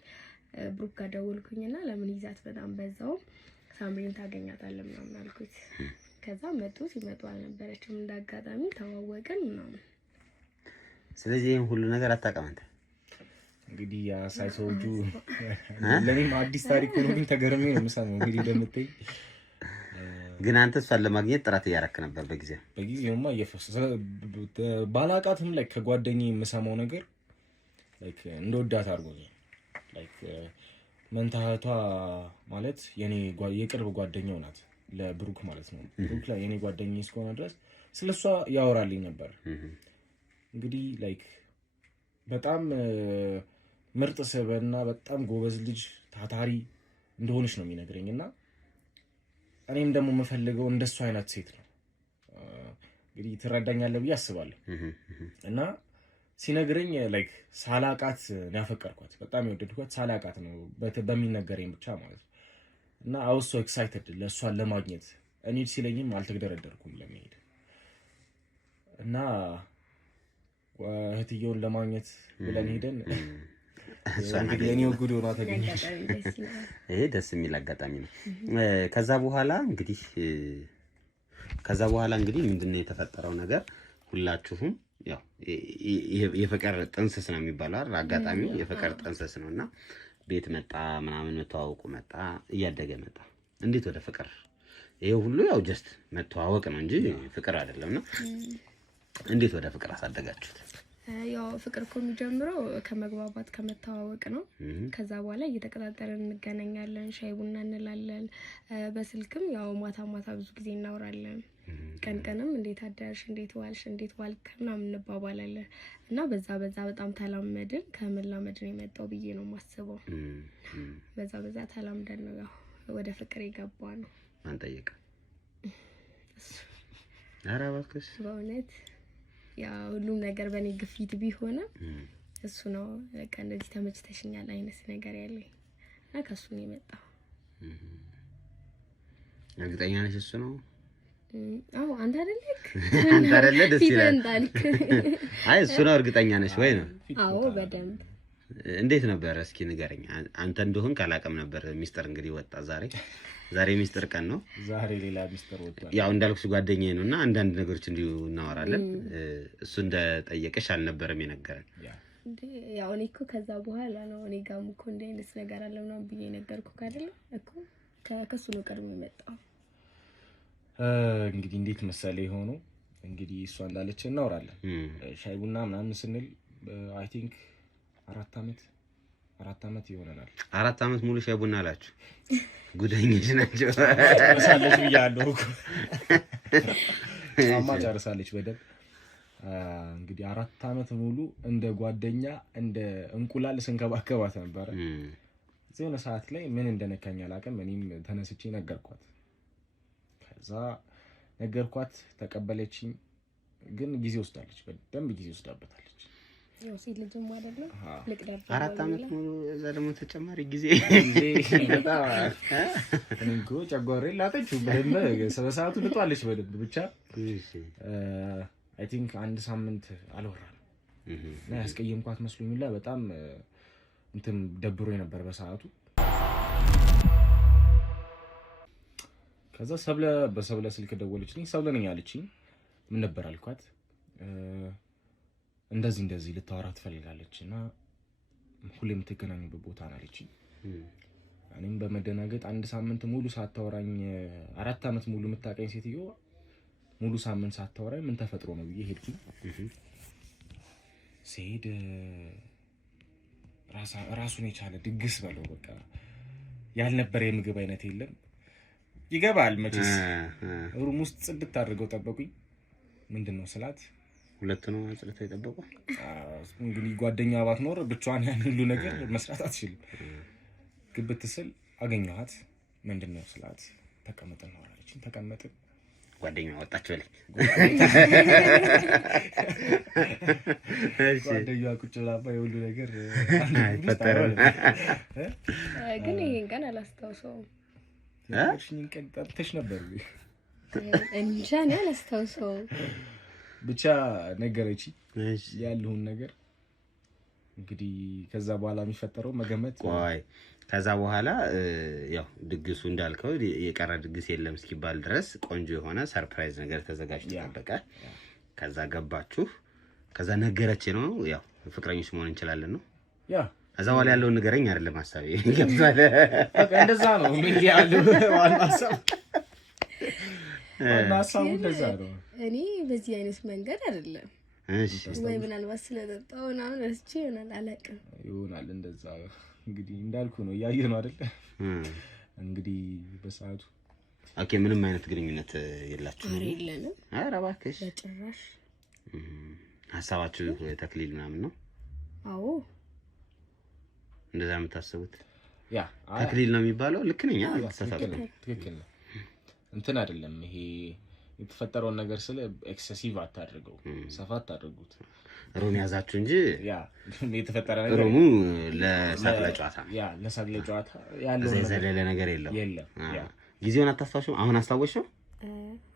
ብሩክ ጋር ደወልኩኝና ለምን ይዛት በጣም በዛው ሳምሪን ታገኛታለህ ምናምን አልኩት። ከዛ መጡ። ሲመጡ አልነበረችም። እንዳጋጣሚ ተዋወቅን ምናምን። ስለዚህ ይሄን ሁሉ ነገር አታውቅም አንተ? እንግዲህ ያ ሳይሶጁ ለኔም አዲስ ታሪክ ነው። ግን ተገርሜ ነው የምሰማው። እንግዲህ እንደምትይ ግን አንተ እሷን ለማግኘት ጥረት እያደረክ ነበር በጊዜውማ እየፈሰሰ ባላቃትም ላይ ከጓደኛዬ የምሰማው ነገር ላይክ እንደወዳት አድርጎኛል። ላይክ መንታቷ ማለት የኔ የቅርብ ጓደኛው ናት ለብሩክ ማለት ነው። ብሩክ ላይ የኔ ጓደኛዬ እስከሆነ ድረስ ስለሷ ያወራልኝ ነበር። እንግዲህ ላይክ በጣም ምርጥ ስብዕና በጣም ጎበዝ ልጅ ታታሪ እንደሆነች ነው የሚነግረኝ እና እኔም ደግሞ የምፈልገው እንደሱ አይነት ሴት ነው። እንግዲህ ትረዳኛለህ ብዬ አስባለሁ። እና ሲነግረኝ ላይክ ሳላቃት ያፈቀርኳት በጣም የወደድኳት ሳላቃት ነው በሚነገረኝ ብቻ ማለት ነው። እና I was so excited ለእሷን ለማግኘት እኔ ሲለኝም አልተገደረደርኩም ለመሄድ እና እህትየውን ለማግኘት ብለን ሄደን የኔው ጉድ ሆና ተገኘች። ይሄ ደስ የሚል አጋጣሚ ነው። ከዛ በኋላ እንግዲህ ምንድነው የተፈጠረው ነገር? ሁላችሁም ያው የፍቅር ጥንስስ ነው የሚባለው አይደል? አጋጣሚው የፍቅር ጥንስስ ነውና ቤት መጣ ምናምን መተዋወቁ መጣ እያደገ መጣ። እንዴት ወደ ፍቅር? ይሄ ሁሉ ያው ጀስት መተዋወቅ ነው እንጂ ፍቅር አይደለም ነው። እንዴት ወደ ፍቅር አሳደጋችሁት? ያው ፍቅር እኮ የሚጀምረው ከመግባባት ከመተዋወቅ ነው። ከዛ በኋላ እየተቀጣጠርን እንገናኛለን፣ ሻይ ቡና እንላለን። በስልክም ያው ማታ ማታ ብዙ ጊዜ እናወራለን። ቀን ቀንም እንዴት አደርሽ፣ እንዴት ዋልሽ፣ እንዴት ዋልክ ምናምን እንባባላለን። እና በዛ በጣም ተላመድን። ከመላመድ ነው የመጣው ብዬ ነው የማስበው። በዛ ተላምደን ነው ያው ወደ ፍቅር የገባ ነው። ማን ጠየቀ? ኧረ እባክሽ በእውነት ያ ሁሉም ነገር በእኔ ግፊት ቢሆንም እሱ ነው በቃ እንደዚህ ተመችተሽኛል አይነት ነገር ያለኝ እና ከሱ ነው የመጣው። እርግጠኛ ነሽ እሱ ነው? አዎ አንተ አይደለክ? አንተ አይደለ? ደስ ይላል። አይ እሱ ነው እርግጠኛ ነሽ ወይ ነው? አዎ በደንብ። እንዴት ነበር እስኪ ንገረኝ። አንተ እንደሆን ካላቀም ነበር። ሚስጥር እንግዲህ ወጣ ዛሬ ሚስጥር ቀን ነው። ዛሬ ሌላ ሚስጥር ወጣ። ያው እንዳልኩሽ ጓደኛዬ ነውና አንዳንድ ነገሮች እንዲሁ እናወራለን። እሱ እንደጠየቀሽ አልነበረም የነገረን። ያው እኔ እኮ ከዛ በኋላ ነው እኔ ጋርም እኮ እንደ አይነት ነገር አለ ምናምን ብዬ ነገርኩህ አይደል እኮ ከሱ ነው ቀድሞ የመጣው። እንግዲህ እንዴት መሰለ የሆነው እንግዲህ እሷ እንዳለች እናወራለን። ሻይ ቡና ምናምን ስንል አይ ቲንክ 4 ዓመት ይሆናል። 4 ዓመት ሙሉ ሻይ ቡና አላችሁ? ጉደኞች ናቸው። ጨርሳለች ብያለሁ እኮ ጨርሳለች በደንብ። እንግዲህ 4 ዓመት ሙሉ እንደ ጓደኛ እንደ እንቁላል ስንከባከባት ነበረ። የሆነ ሰዓት ላይ ምን እንደነካኝ አላውቅም። እኔም ተነስቼ ነገርኳት። ከዛ ነገርኳት፣ ተቀበለችኝ። ግን ጊዜ ወስዳለች፣ በደንብ ጊዜ ወስዳበታለች። ያው ሲል ልጅም አይደለም ልቅደር 4 ዓመት ሙሉ እዛ ደግሞ ተጨማሪ ጊዜ በጣም እንኮ ጨጓሬ ላጠችው በደንብ ሰበሳቱ ልጧለች በደንብ ብቻ። አይ ቲንክ 1 ሳምንት አልወራንም እና ያስቀየምኳት መስሎኝ ሁላ በጣም እንትን ደብሮኝ ነበር በሰዓቱ። ከዛ በሰብለ ስልክ ደወለችልኝ። ሰብለ ነኝ አለችኝ። ምን ነበር አልኳት። እንደዚህ ልታወራ ትፈልጋለች እና ሁሌ የምትገናኙበት ቦታ ነው አለችኝ። እኔም በመደናገጥ 1 ሳምንት ሙሉ ሳታወራኝ 4 ዓመት ሙሉ የምታውቀኝ ሴትዮ ሙሉ ሳምንት ሳታወራኝ ምን ተፈጥሮ ነው ብዬ ሄድኩኝ። ስሄድ ራሱን የቻለ ድግስ በለው በቃ ያልነበረ የምግብ አይነት የለም። ይገባል መቼስ ሩም ውስጥ ጽድት አድርገው ጠበቁኝ። ምንድነው ስላት ሁለት ነው አጽድተው የጠበቁ። እንግዲህ ጓደኛ ባትኖር ብቻዋን ያን ሁሉ ነገር መስራት አትችልም። ግብት ስል አገኘኋት። ምንድነው ስላት ተቀመጥ ነው አለችኝ። ተቀመጥን። ጓደኛዋ ወጣች በለኝ። ጓደኛዋ ቁጭ ብላ የሁሉ ነገር አይፈጠርም። ግን ይሄን ቀን አላስታውሰውም። እሺን ቀን ጠጥተሽ ነበር ወይ? እንጃ ነው አላስታውሰውም። ብቻ ነገረች ያለውን ነገር። እንግዲህ ከዛ በኋላ የሚፈጠረው መገመት ቆይ ከዛ በኋላ ያው ድግሱ እንዳልከው የቀረ ድግስ የለም እስኪባል ድረስ ቆንጆ የሆነ ሰርፕራይዝ ነገር ተዘጋጅቶ ተጠበቀ። ከዛ ገባችሁ። ከዛ ነገረች ነው ያው ፍቅረኞች መሆን እንችላለን ነው ያ። ከዛ በኋላ ያለውን ንገረኝ አይደለም ሐሳቤ ይገባል። በቃ እንደዛ ነው ምን ያለው ዋና ሐሳቡ እንደዛ ነው። እኔ በዚህ አይነት መንገድ አይደለም። እሺ ወይ ምናልባት ስለጠጣው ምናምን እስኪ ይሆናል እንደዛ። እንግዲህ እንዳልኩ ነው እያየ ነው አይደል? እንግዲህ በሰዓቱ ኦኬ ምንም አይነት ግንኙነት የላችሁም? ኧረ የለንም። ኧረ እባክሽ በጭራሽ። ሐሳባችሁ ተክሊል ምናምን ነው? አዎ እንደዛ የምታስቡት? ያ ተክሊል ነው የሚባለው? ልክ ነኝ? ትክክል ነው። እንትን አይደለም ይሄ የተፈጠረውን ነገር ስለ ኤክሰሲቭ አታድርገው፣ ሰፋ አታድርጉት። ሮም ያዛችሁ እንጂ ያ የተፈጠረ ነገር ሮሙ ለሳቅ ለጨዋታ ያ ለሳቅ ለጨዋታ ያለው ዘለለ ነገር የለም። ያ ጊዜውን አታስታውሽው? አሁን አስታወሽው?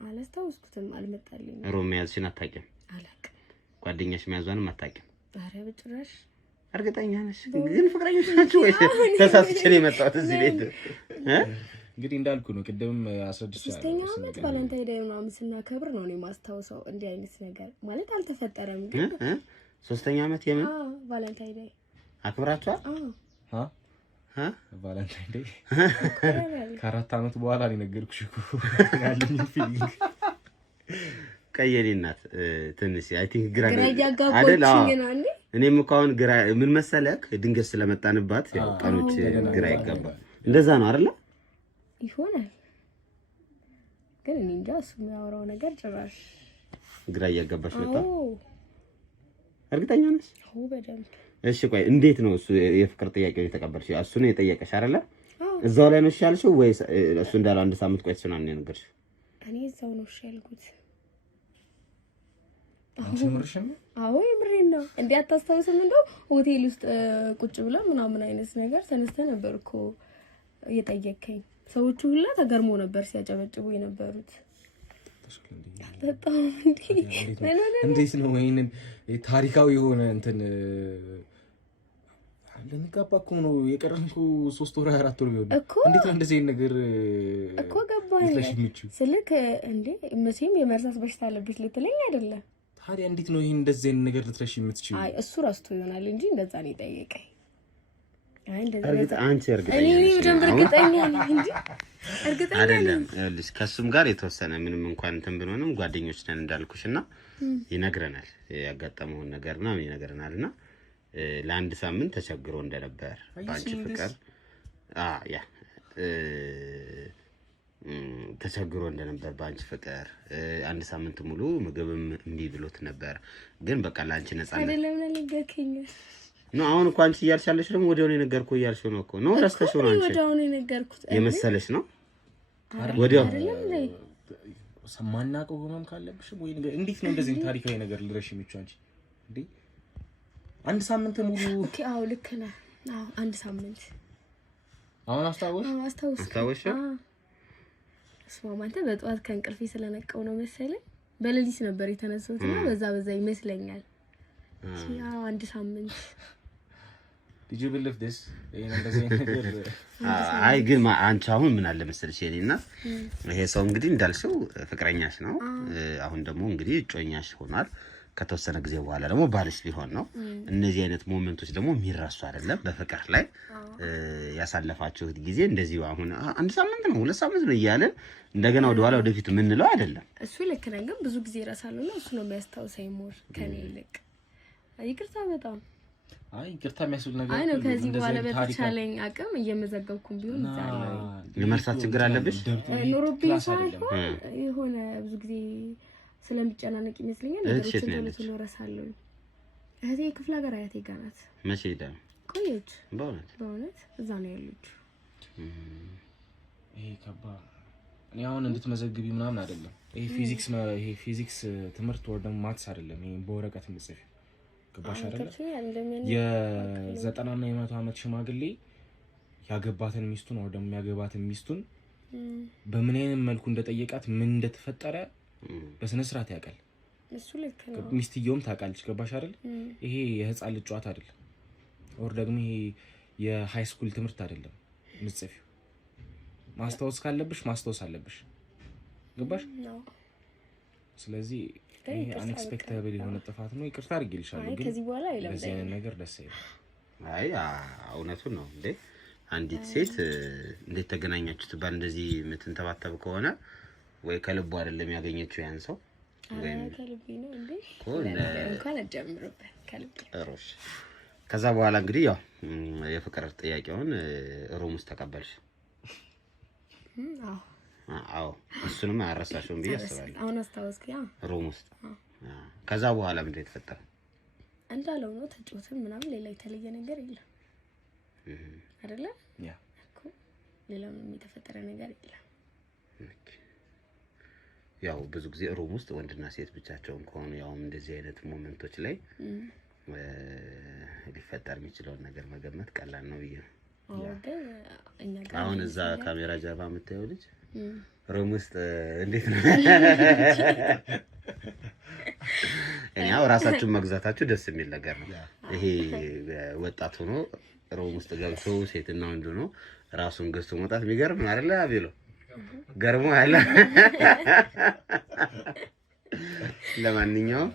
አላስታውስኩትም፣ አልመጣልኝም። ሮም ያዝሽን አታውቂም? አላውቅም። ጓደኛሽ መያዟንም አታውቂም? ኧረ በጭራሽ። እርግጠኛ ነሽ? ግን ፍቅረኞች ናቸው ወይ? ተሳስቼ ነው የመጣሁት እዚህ ቤት። እንግዲህ እንዳልኩ ነው ቅድም አስረድቻለሁ። 3ኛ ዓመት ቫለንታይን ዴይ ምናምን ስናከብር ነው እኔ ማስታውሰው። እንዲህ አይነት ነገር ማለት አልተፈጠረም። ግን 3ኛ ዓመት የምን ቫለንታይን ዴይ አክብራችኋል? ቫለንታይን ዴይ ከ4 ዓመት በኋላ ነው የነገርኩሽ እኮ ያለኝ ፊሊንግ። ቀየኔ እናት ትንሽ አይ ቲንክ ግራ አይደል? እኔም እኮ አሁን ግራ ምን መሰለክ ድንገት ስለመጣንባት ያው ቀኖች ግራ ይገባል። እንደዛ ነው አይደል? ይሆናል። ግን እኔ እንጃ እሱ የሚያወራው ነገር ጭራሽ ግራ እያጋባሽ መጣ። እርግጠኛ ነሽ? አዎ በደንብ። እሺ ቆይ እንዴት ነው እሱ የፍቅር ጥያቄውን የተቀበልሽ? እሱ ነው የጠየቀሽ አይደለ? እዛው ላይ ነው እሺ ያልሽው ወይስ እሱ እንዳለው 1 ሳምንት ቆይተሽ ነው የነገርሽው? እኔ እዛው ነው እሺ ያልኩት። አዎ የምሬን ነው። እንዴ አታስታውስም? እንደው ሆቴል ውስጥ ቁጭ ብለን ምናምን አይነት ነገር ተነስተን ነበር እኮ የጠየቀኝ። ሰዎቹ ሁላ ተገርሞ ነበር ሲያጨበጭቡ የነበሩት። በጣም እንዴት ነው ወይንም ታሪካዊ የሆነ እንትን ልንጋባ እኮ ነው የቀረን እኮ 3 ወር 4 ወር ቢሆን እንዴት ነው እንደዚህ አይነት ነገር እኮ ገባኝ ስልክ እንዴ መቼም የመርሳት በሽታ አለብሽ ልትለኝ አይደለም። ታዲያ እንዴት ነው ይሄን እንደዚህ አይነት ነገር ልትረሺ የምትችይው? አይ እሱ ራስቶ ይሆናል እንጂ እንደዛ ነው የጠየቀኝ። አይ እንደዛ አንቺ እርግጠኛ አይደለም። ይኸውልሽ ከሱም ጋር የተወሰነ ምንም እንኳን እንትን ብንሆንም ጓደኞች ነን እንዳልኩሽና ይነግረናል ያጋጠመውን ነገርና ምን ይነግረናልና ለ1 ሳምንት ተቸግሮ እንደነበር ባንቺ ፍቅር ያ ተቸግሮ እንደነበር ባንቺ ፍቅር 1 ሳምንት ሙሉ ምግብም እምቢ ብሎት ነበር። ግን በቃ ላንቺ ነፃነት አይደለም ለልገከኝ ነው። አሁን እንኳን አንቺ እያልሻለሽ ደግሞ ወዲያው ነው የነገርኩህ እያልሽው ነው እኮ ነው ረስተሽው ነው አንቺ ወዲያው ነው የነገርኩት የመሰለሽ ነው ወዲያው ሰማናቀው ሆኖም ካለብሽ ወይ ነገር እንዴት ነው እንደዚህ ታሪካዊ ነገር ልረሽ የሚቻል አንቺ እንዴ 1 ሳምንት ሙሉ ኦኬ አዎ ልክ ነህ። አዎ 1 ሳምንት አሁን አስታወሽ ስማማንተ በጠዋት ከእንቅልፌ ስለነቀው ነው መሰለኝ በሌሊት ነበር የተነሳሁትና በዛ ይመስለኛል። ያው 1 ሳምንት Did you believe this? እንደዚህ ነገር አይ ግን አንቺ አሁን ምን አለ መሰለሽ የኔና ይሄ ሰው እንግዲህ እንዳልሽው ፍቅረኛሽ ነው። አሁን ደግሞ እንግዲህ እጮኛሽ ሆኗል። ከተወሰነ ጊዜ በኋላ ደግሞ ባልሽ ሊሆን ነው። እነዚህ አይነት ሞመንቶች ደግሞ የሚረሱ አይደለም። በፍቅር ላይ ያሳለፋችሁት ጊዜ እንደዚህ አሁን 1 ሳምንት ነው 2 ሳምንት ነው እያለን እንደገና ወደ ኋላ ወደፊት ምንለው አይደለም። እሱ ልክ ነህ፣ ግን ብዙ ጊዜ ይረሳሉና እሱ ነው የሚያስታውሰኝ ሞር ከኔ ይልቅ። ይቅርታ በጣም አይ ይቅርታ የሚያስብል ነገር አይ ነው። ከዚህ በኋላ በተቻለኝ አቅም እየመዘገብኩም ቢሆን ይዛለው። የመርሳት ችግር አለብሽ? ኑሮብኝ ሳይሆን የሆነ ብዙ ጊዜ ስለሚጨናነቅ ይመስለኛል ነገሮችን ቶሎ እረሳለሁ። እህቴ ክፍለ ሀገር አያቴ ጋር ናት። መቼ ሄዳ ቆየች? በእውነት እዛ ነው ያለችው። ይሄ ከባድ እኔ አሁን እንድትመዘግቢ ምናምን አይደለም። ይሄ ፊዚክስ ትምህርት ወር ደግሞ ማትስ አይደለም። ይሄ በወረቀት ምጽፍ ገባሽ አይደለም? የ90 እና የ100 ዓመት ሽማግሌ ያገባትን ሚስቱን ወር ደግሞ ያገባትን ሚስቱን በምን አይነት መልኩ እንደጠየቃት ምን እንደተፈጠረ በስነ ስርዓት ያውቃል። እሱ ልክ ነው። ሚስትየውም ታውቃለች። ገባሽ አይደል? ይሄ የህፃን ልጅ ጨዋታ አይደለም። ወር ደግሞ ይሄ የሃይ ስኩል ትምህርት አይደለም። ምጽፊው ማስታወስ ካለብሽ ማስታወስ አለብሽ። ገባሽ? ስለዚህ ይሄ አንኤክስፔክተብል የሆነ ጥፋት ነው። ይቅርታ አድርጌልሻለሁ። ግን ከዚህ በኋላ አይለም ለዚህ ነገር ደስ አይልም። አይ እውነቱን ነው እንዴ። አንዲት ሴት እንዴት ተገናኛችሁ ትባል እንደዚህ የምትንተባተብ ከሆነ ወይ ከልቡ አይደለም ያገኘችው ያን ሰው ወይ ከልቡ ነው እንዴ? እንኳን አጀምሩበት ከልቡ እሮሽ። ከዛ በኋላ እንግዲህ ያው የፍቅር ጥያቄውን ሩም ውስጥ ተቀበልሽ? አዎ እሱንም አያረሳሽውም ብዬ አስባለሁ። አሁን አስታወስኩ። ያ ሩም ውስጥ ከዛ በኋላ ምንድን ነው የተፈጠረው? እንዳለው ነው ተጫውተን ምናምን ሌላ የተለየ ነገር የለም አይደለ? ያ እኮ ሌላ ምንም የተፈጠረ ነገር የለም። ያው ብዙ ጊዜ ሩም ውስጥ ወንድና ሴት ብቻቸውን ከሆኑ ያው እንደዚህ አይነት ሞመንቶች ላይ ሊፈጠር የሚችለውን ነገር መገመት ቀላል ነው ብዬ ነው። አሁን እዛ ካሜራ ጀርባ የምታየው ልጅ ሩም ውስጥ እንዴት ነው? ያው ራሳችሁን መግዛታችሁ ደስ የሚል ነገር ነው። ይሄ ወጣት ሆኖ ሮም ውስጥ ገብቶ ሴትና ወንድ ሆኖ ራሱን ገዝቶ መውጣት ቢገርም አይደለ አቤሎ? ገርሞ አለ። ለማንኛውም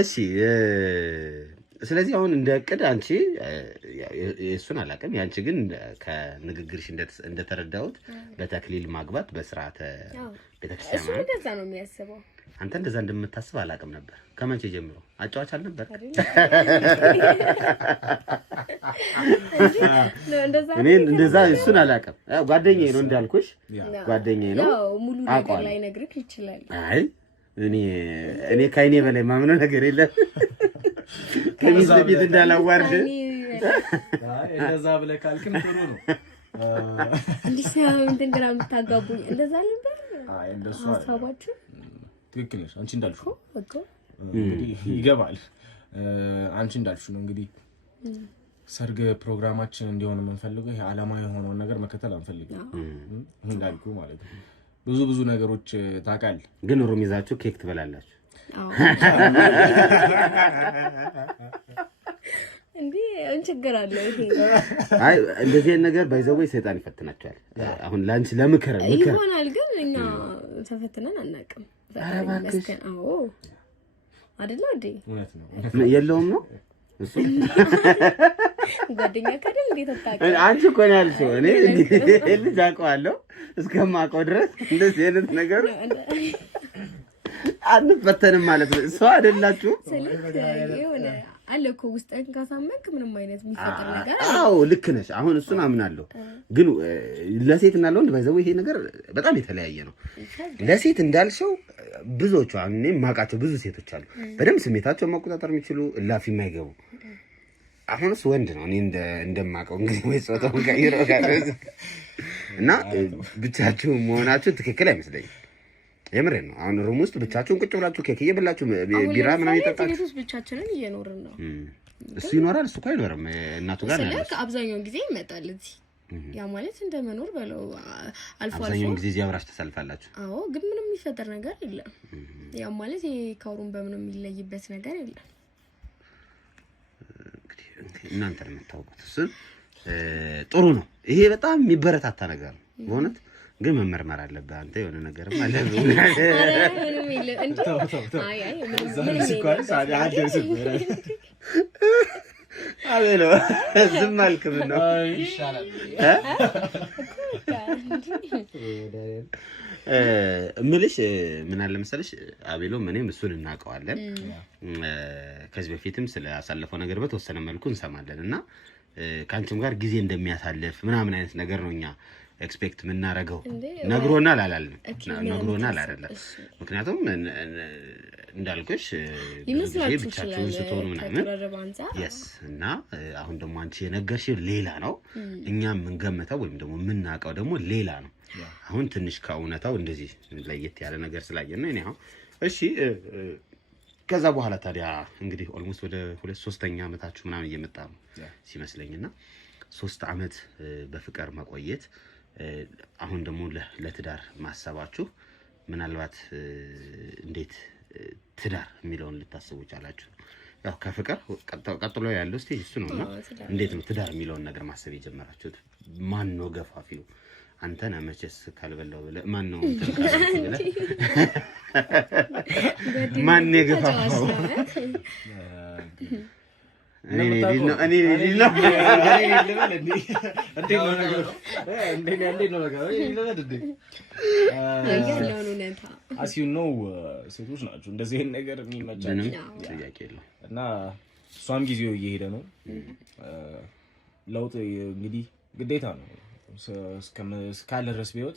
እሺ ስለዚህ አሁን እንደ እቅድ አንቺ እሱን አላውቅም ያንቺ ግን ከንግግርሽ እንደተረዳሁት በተክሊል ማግባት በስርዓተ ቤተክርስቲያን እሱ እንደዛ ነው የሚያስበው። አንተ እንደዛ እንደምታስብ አላውቅም ነበር። ከመቼ ጀምሮ አጫዋች አልነበር? እኔ እንደዛ እሱን አላውቅም። ጓደኛዬ ነው እንዳልኩሽ ጓደኛዬ ነው። ያው ሙሉ ነገር ላይ ነግርክ ይችላል። አይ እኔ ከእኔ በላይ ማምነው ነገር የለም። ከሚስት ቤት እንዳላዋርድ እንደዛ ብለህ ካልክም ጥሩ ነው። እንዴ ሳይሆን እንትን ግራ የምታጋቡኝ እንደዛ ነበር። አይ እንደሱ ሀሳባችሁ ትክክል ነሽ። አንቺ እንዳልሽው እንግዲህ ይገባል። አንቺ እንዳልሽው ነው እንግዲህ ሰርግ ፕሮግራማችን እንዲሆን የምንፈልገው ይሄ ዓላማዊ የሆነውን ነገር መከተል አንፈልግም። እንዳልኩ ማለት ነው ብዙ ነገሮች ታውቃለህ። ግን ሩም ይዛችሁ ኬክ ትበላላችሁ። እንዴ ችግር አለ ይሄ? አይ እንደዚህ ነገር ባይዘው ሰይጣን ይፈትናቸዋል። አሁን ላንቺ ለምክር ይሆናል ግን እኛ ተፈትነን አናውቅም። አዎ አይደለ እንዴ? እውነት ነው። የለውም ነው እሱ ጓደኛ ካደል እንዴ ተጣጣ አንቺ እኮ ነው ያልሽው። እኔ ልጅ አውቀዋለሁ እስከማውቀው ድረስ እንደዚህ አይነት ነገር አንፈተንም ማለት ነው። እሷ አይደላችሁ ስለሆነ አለ እኮ ውስጥን ካሳመንክ ምንም አይነት የሚፈጠር ነገር አዎ ልክ ነሽ። አሁን እሱን አምናለሁ። ግን ለሴትና ለወንድ ባይዘው ይሄ ነገር በጣም የተለያየ ነው። ለሴት እንዳልሽው ብዙዎቹ አሁን እኔ የማውቃቸው ብዙ ሴቶች አሉ በደንብ ስሜታቸውን መቆጣጠር የሚችሉ እላፊ የማይገቡ። አሁንስ ወንድ ነው እኔ እንደማውቀው እንግዲህ ወይ ጾታውን ቀይሮ እና ብቻችሁ መሆናችሁ ትክክል አይመስለኝም። የምሬን ነው። አሁን ሩም ውስጥ ብቻችሁን ቁጭ ብላችሁ ኬክ እየበላችሁ ቢራ ምናምን እየጠጣችሁ ቤት ውስጥ ብቻችንን እየኖርን ነው። እሱ ይኖራል እሱ እኮ አይኖርም እናቱ ጋር ነው። ስለዚህ አብዛኛውን ጊዜ ይመጣል እዚህ። ያ ማለት እንደመኖር በለው አልፎ አብዛኛውን ጊዜ እዚህ አብራችሁ ተሰልፋላችሁ። አዎ ግን ምንም የሚፈጠር ነገር የለም። ያ ማለት ይሄ ከሩም በምንም የሚለይበት ነገር የለም። እንግዲህ እናንተ የምታውቁት እሱ ጥሩ ነው። ይሄ በጣም የሚበረታታ ነገር ነው በእውነት። ግን መመርመር አለበት። አንተ የሆነ ነገር ማለት ነው። አቤሎ ዝም አልክ ምን ነው ይሻላል እምልሽ ምን አለ መሰለሽ አቤሎ እኔም እሱን እናውቀዋለን። ከዚህ በፊትም ስለ አሳለፈው ነገር በተወሰነ መልኩ እንሰማለን እና ከአንቺም ጋር ጊዜ እንደሚያሳልፍ ምናምን አይነት ነገር ነው እኛ ኤክስፔክት ምናረጋው። ነግሮናል አላልንም? ነግሮናል አይደለም? ምክንያቱም እንዳልኩሽ ብቻችሁን ስትሆኑ ምናምን yes እና አሁን ደግሞ አንቺ የነገርሽው ሌላ ነው፣ እኛም የምንገምተው ወይም ደግሞ የምናውቀው ደግሞ ሌላ ነው። አሁን ትንሽ ከእውነታው እንደዚህ ለየት ያለ ነገር ስላየን ነው። እኔ አሁን እሺ ከዛ በኋላ ታዲያ እንግዲህ ኦልሞስት ወደ 2-3ኛ ዓመታችሁ ምናምን እየመጣ ነው ሲመስለኝና 3 ዓመት በፍቅር መቆየት አሁን ደግሞ ለትዳር ማሰባችሁ ምናልባት እንዴት ትዳር የሚለውን ልታስቡ ቻላችሁ? ያው ከፍቅር ቀጥሎ ያለው ስቴጅ እሱ ነውና እንዴት ነው ትዳር የሚለውን ነገር ማሰብ የጀመራችሁት? ማን ነው ገፋፊው? አንተ ነህ መቼስ ካልበላው ብለህ ማን ነው ብለህ ማን የገፋፋው? እኔ ሴቶች ናቸው እንደዚህ አይነት ነገር የሚመቻቸው እና እሷም ጊዜው እየሄደ ነው። ለውጥ እንግዲህ ግዴታ ነው። እስካለ ድረስ ቢሆን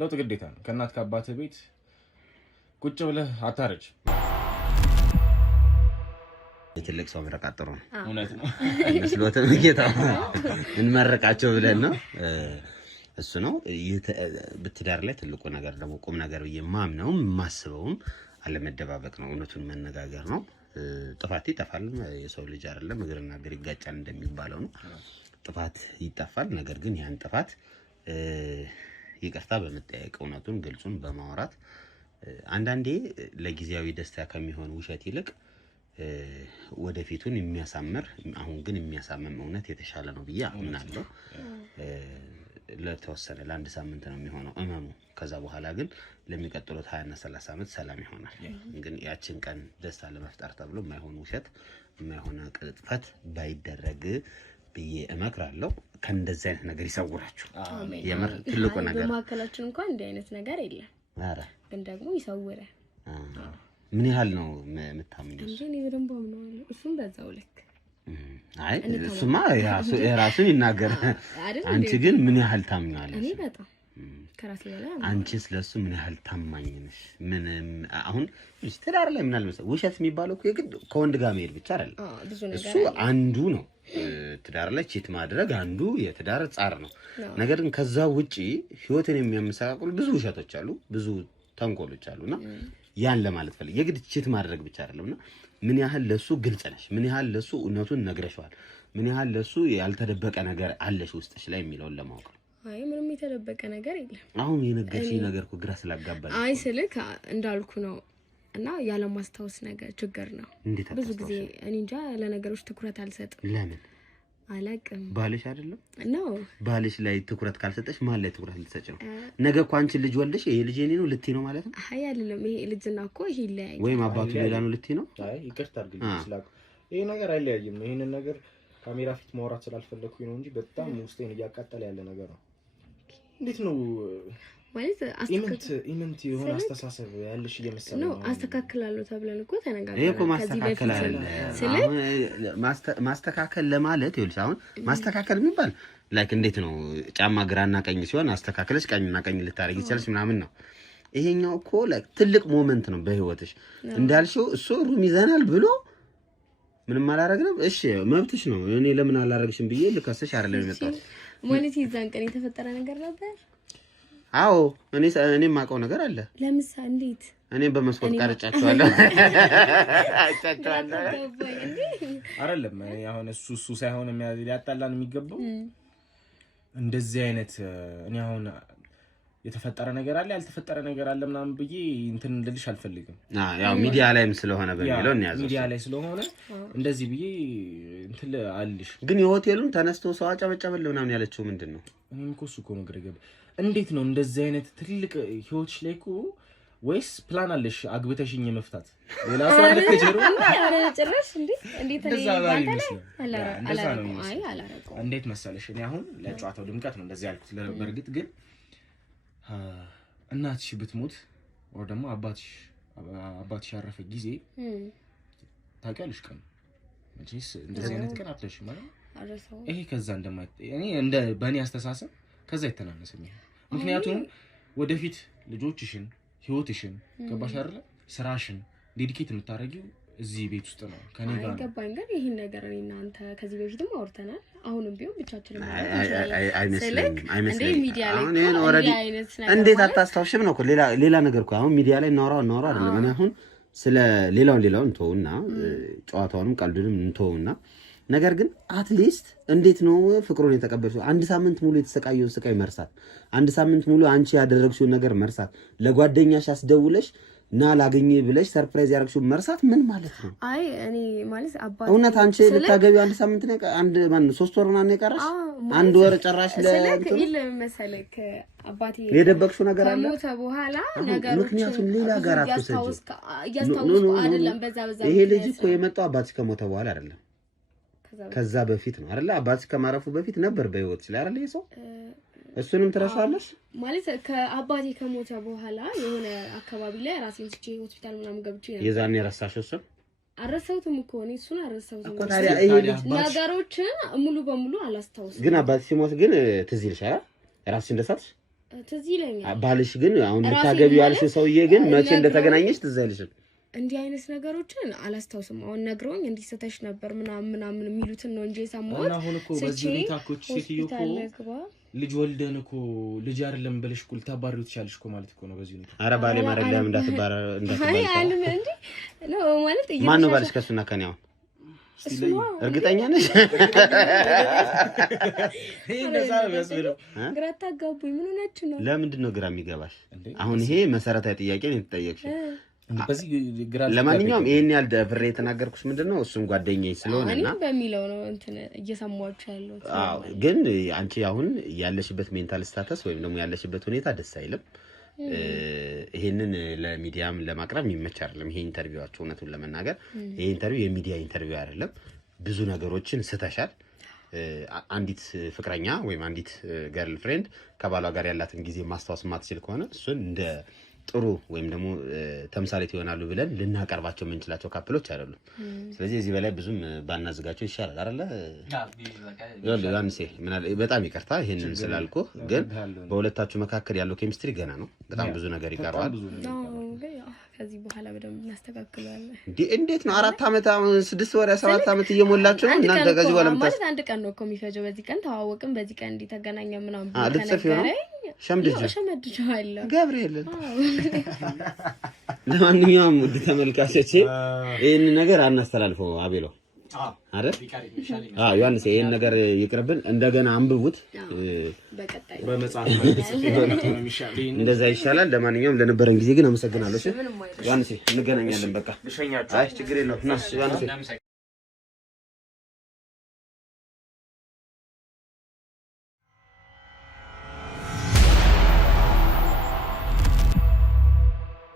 ለውጥ ግዴታ ነው። ከእናት ከአባት ቤት ቁጭ ብለህ አታረጅ። ትልቅ ሰው መረቃጠሩ ነው። እውነት ነው። መስሎተም ጌታ እንመረቃቸው ብለን ነው እሱ ነው። በትዳር ላይ ትልቁ ነገር ደግሞ ቁም ነገር በየማምነው ማስበውም አለመደባበቅ ነው። እውነቱን መነጋገር ነው። ጥፋት ይጠፋል። የሰው ልጅ አይደለም እግርና እግር ይጋጫል እንደሚባለው ነው። ጥፋት ይጠፋል። ነገር ግን ያን ጥፋት ይቅርታ በመጠያየቅ እውነቱን ግልጹን በማውራት አንዳንዴ ለጊዜያዊ ደስታ ከሚሆን ውሸት ይልቅ ወደፊቱን የሚያሳምር አሁን ግን የሚያሳምም እውነት የተሻለ ነው ብዬ አምናለሁ። ለተወሰነ ለአንድ ሳምንት ነው የሚሆነው እመኑ። ከዛ በኋላ ግን ለሚቀጥሉት 20 እና 30 ዓመት ሰላም ይሆናል። ግን ያችን ቀን ደስታ ለመፍጠር ተብሎ የማይሆን ውሸት የማይሆን ቅጥፈት ባይደረግ ብዬ እመክራለሁ። ከእንደዚህ አይነት ነገር ይሰውራችሁ። የምር ትልቁ ነገር በማከላችን እንኳን እንዲህ አይነት ነገር የለም። አረ ግን ደግሞ ይሰውራል። ምን ያህል ነው የምታምኚው? እኔ በደንብ አምናለሁ። እሱም በዛው ልክ አይ እሱማ የራሱን ይናገር። አንቺ ግን ምን ያህል ታምኛለሽ? እኔ በጣም ከራሴ በላይ አንቺስ ለሱ ምን ያህል ታማኝ ነሽ? ምንም አሁን ትዳር ላይ ምን አለ መሰለኝ ውሸት የሚባለው እኮ የግድ ከወንድ ጋር መሄድ ብቻ አይደለም። እሱ አንዱ ነው። ትዳር ላይ ቺት ማድረግ አንዱ የትዳር ጻር ነው። ነገር ግን ከዛ ውጪ ህይወትን የሚያመሰቃቅሉ ብዙ ውሸቶች አሉ፣ ብዙ ተንኮሎች አሉና ያን ለማለት ፈልጌ የግድ ቺት ማድረግ ብቻ አይደለምና ምን ያህል ለሱ ግልጽ ነሽ? ምን ያህል ለሱ እውነቱን ነግረሽዋል? ምን ያህል ለሱ ያልተደበቀ ነገር አለሽ ውስጥሽ ላይ የሚለውን ለማወቅ ነው። አይ ምንም የተደበቀ ነገር የለም። አሁን የነገርሽኝ ነገር እኮ ግራ ስላጋባኝ አይ ስልክ እንዳልኩ ነው እና ያለ ማስታወስ ነገር ችግር ነው። ብዙ ጊዜ እኔ እንጃ ለነገሮች ትኩረት አልሰጥም። ለምን አላቅም። ባልሽ አይደለም ነው ባልሽ ላይ ትኩረት ካልሰጠሽ ማን ላይ ትኩረት ልትሰጪ ነው? ነገ እኮ አንቺ ልጅ ወልደሽ ይሄ ልጅ የኔ ነው ልትይ ነው ማለት ነው? አይ አይደለም። ይሄ ልጅና እኮ ይሄ ይለያይ ወይም አባቱ ሌላ ነው ልትይ ነው? አይ ይቅርታ አድርግልኝ ስላልኩ ይሄ ነገር አይለያይም። ይሄንን ነገር ካሜራ ፊት ማውራት ስላልፈለኩኝ ነው እንጂ በጣም ውስጤን እያቃጠለ ያለ ነገር ነው። እንዴት ነው ማለት ኢመንት የሆነ አስተሳሰብ ያለሽ እየመሰለኝ ነው። አስተካክላለሁ ተብለን እኮ ተነጋግረናል። ይሄ እኮ ማስተካከል ለማለት ይኸውልሽ፣ አሁን ማስተካከል የሚባል ላይክ እንዴት ነው ጫማ ግራና ቀኝ ሲሆን አስተካክለሽ ቀኝና ቀኝ ልታረጊ ይችላልሽ ምናምን ነው። ይሄኛው እኮ ላይክ ትልቅ ሞመንት ነው በህይወትሽ። እንዳልሽው እሱ ሩም ይዘናል ብሎ ምንም አላረግንም። እሺ መብትሽ ነው። እኔ ለምን አላረግሽም ብዬ ልከስሽ አይደለም የመጣሁት። ማለት ይዛን ቀን የተፈጠረ ነገር ነበር። አዎ እኔ ማውቀው ነገር አለ። ለምሳሌ እንዴት? እኔ በመስኮት ቀርጫቸዋለሁ አይደለም። አሁን እሱ ሳይሆን ሊያጣላን የሚገባው እንደዚህ አይነት እኔ አሁን የተፈጠረ ነገር አለ ያልተፈጠረ ነገር አለ ምናምን ብዬ እንትን ልልሽ አልፈልግም። ያው ሚዲያ ላይም ስለሆነ በሚለው እንያዘው ሚዲያ ላይ ስለሆነ እንደዚህ ብዬ እንትን አልልሽ። ግን የሆቴሉን ተነስቶ ሰው አጨበጨበል ምናምን ያለችው ምንድነው? እኔም እኮ እሱ እኮ ነው ግራ ገባ። እንዴት ነው እንደዚህ አይነት ትልቅ ህይወትሽ ላይ እኮ ወይስ ፕላን አለሽ አግብተሽኝ መፍታት? ሌላ ሰው አለ ከጀሩ አረ ጭራሽ እንዴት እንዴት መሰለሽ እኔ አሁን ለጨዋታው ድምቀት ነው እንደዚህ ያልኩት። በእርግጥ ግን እናትሽ ብትሞት ወይ ደግሞ አባትሽ ያረፈ ጊዜ ታውቂያለሽ ቀን መቼስ እንደዚህ አይነት ቀን አትለሽ ማለት ነው። ይሄ ከዛ እኔ እንደ በእኔ አስተሳሰብ ከዛ የተናነሰኝ ምክንያቱም ወደፊት ልጆችሽን ህይወትሽን ገባሽ አይደለ ስራሽን ዴዲኬት የምታረጊው እዚህ ቤት ውስጥ ነው ከኔ ጋር ነው። አይገባኝ ግን ይሄን ነገር እኔና አንተ ከዚህ በፊትም አውርተናል። አሁንም ቢሆን ብቻችንን አይመስለኝም። አሁን ይሄን ኦሬዲ እንዴት አታስታውሽም ነው እኮ ሌላ ነገር እኮ አሁን ሚዲያ ላይ እናወራው አይደለም። እኔ አሁን ስለ ሌላውን እንተውና ጨዋታውንም ቀልዱንም እንተውና ነገር ግን አትሊስት እንዴት ነው ፍቅሩን የተቀበልሽው? አንድ ሳምንት ሙሉ የተሰቃየው ስቃይ መርሳት፣ አንድ ሳምንት ሙሉ አንቺ ያደረግሽው ነገር መርሳት፣ ለጓደኛሽ አስደውለሽ ና ላገኝ ብለሽ ሰርፕራይዝ ያደረግሽው መርሳት ምን ማለት ነው? አይ እኔ ማለት አባቴ እውነት አንቺ ልታገቢው አንድ ሳምንት ነው አንድ ማን 3 ወር ምናምን የቀረሽ አንድ ወር ጨራሽ ለመሰለክ አባቴ የደበቅሽው ነገር አለ ሞተ በኋላ ነገሮች ምክንያቱም ሌላ ጋር አትሰጂ አይደለም። በዛ ይሄ ልጅ እኮ የመጣው አባትሽ ከሞተ በኋላ አይደለም ከዛ በፊት ነው አይደለ? አባትሽ ከማረፉ በፊት ነበር በህይወት ላይ አይደለ? ይሰው እሱንም ትረሳለሽ ማለት ከአባቴ ከሞተ በኋላ የሆነ አካባቢ ላይ ራሴን ስቼ ሆስፒታል ምናምን ገብቼ ነበር። የዛኔ ረሳሽው? እሱ አረሳሁትም እኮ እኔ እሱን አረሳሁትም። እኮ ታዲያ ይሄ ልጅ ነገሮችን ሙሉ በሙሉ አላስታውስም። ግን አባትሽ ሲሞት ግን ትዝ ይልሻል? ራስሽ እንደሳትሽ ትዝ ይለኛል። ባልሽ ግን አሁን ልታገቢው ያልሽው ሰውዬ ግን መቼ እንደተገናኘሽ ትዝ አይልሽም? እንዲህ አይነት ነገሮችን አላስታውስም። አሁን ነግሮኝ እንዲሰተሽ ነበር ምናምን የሚሉትን ነው እንጂ የሰማሁት። እና አሁን እኮ በዚህ ቤት አኮች ሴትዮ እኮ ልጅ ወልደን እኮ ልጅ አይደለም ብለሽ እኮ ልታባሪው ትቻለሽ እኮ ማለት እኮ ነው በዚህ ነው። ኧረ ባሌ ማረለም እንዳትባረ አይ አለም እንዴ ነው ማለት ማን ነው ባልሽ ከሱና ከኔ አሁን እርግጠኛ ነሽ? እንደዛ ነው ያስብለው። ግራ ታጋቡኝ። ምን ሆነች ነው? ለምንድን ነው ግራ የሚገባሽ? አሁን ይሄ መሰረታዊ ጥያቄ ነው የተጠየቅሽ። በዚህ ግራ ለማንኛውም ይሄን ያህል ደፍሬ የተናገርኩሽ ምንድነው እሱም ጓደኛዬ ስለሆነና እኔ በሚለው ነው እንትን እየሰማችሁ ያለው። አዎ ግን አንቺ አሁን ያለሽበት ሜንታል ስታተስ ወይም ደግሞ ያለሽበት ሁኔታ ደስ አይልም። ይሄንን ለሚዲያም ለማቅረብ የሚመች አይደለም። ይሄ ኢንተርቪዋችሁ እውነቱን ለመናገር ይሄ ኢንተርቪው የሚዲያ ኢንተርቪው አይደለም። ብዙ ነገሮችን ስተሻል። አንዲት ፍቅረኛ ወይም አንዲት ገርል ፍሬንድ ከባሏ ጋር ያላትን ጊዜ ማስታወስ ማትችል ከሆነ እሱን እንደ ጥሩ ወይም ደግሞ ተምሳሌት ይሆናሉ ብለን ልናቀርባቸው የምንችላቸው ካፕሎች አይደሉም። ስለዚህ እዚህ በላይ ብዙም ባናዘጋቸው ይሻላል አይደለ? ዮሐንስ በጣም ይቅርታ ይሄንን ስላልኩ፣ ግን በሁለታችሁ መካከል ያለው ኬሚስትሪ ገና ነው። በጣም ብዙ ነገር ይቀርባል። ከዚህ በኋላ በደንብ እናስተካክለዋለን። እንዴት ነው 4 አመት 6 ወር 7 አመት እየሞላችሁ ነው እናንተ? ከዚህ በኋላ ማለት አንድ ቀን ነው እኮ የሚፈጀው። በዚህ ቀን ተዋወቅን፣ በዚህ ቀን እንዲህ ተገናኘ ምናምን ተነገረኝ። ሸመድጃለሁ ገብርኤልን። ለማንኛውም ውድ ተመልካቾቼ ይሄን ነገር አናስተላልፈው አቤሎ አይደል? ዮሐንስ ይሄን ነገር ይቅርብን፣ እንደገና አንብቡት በቀጣይ በመጽሐፍ እንደዛ ይሻላል። ለማንኛውም ለነበረን ጊዜ ግን አመሰግናለሁ። ዮሐንስ እንገናኛለን። በቃ አይ ችግር የለውም። ዮሐንስ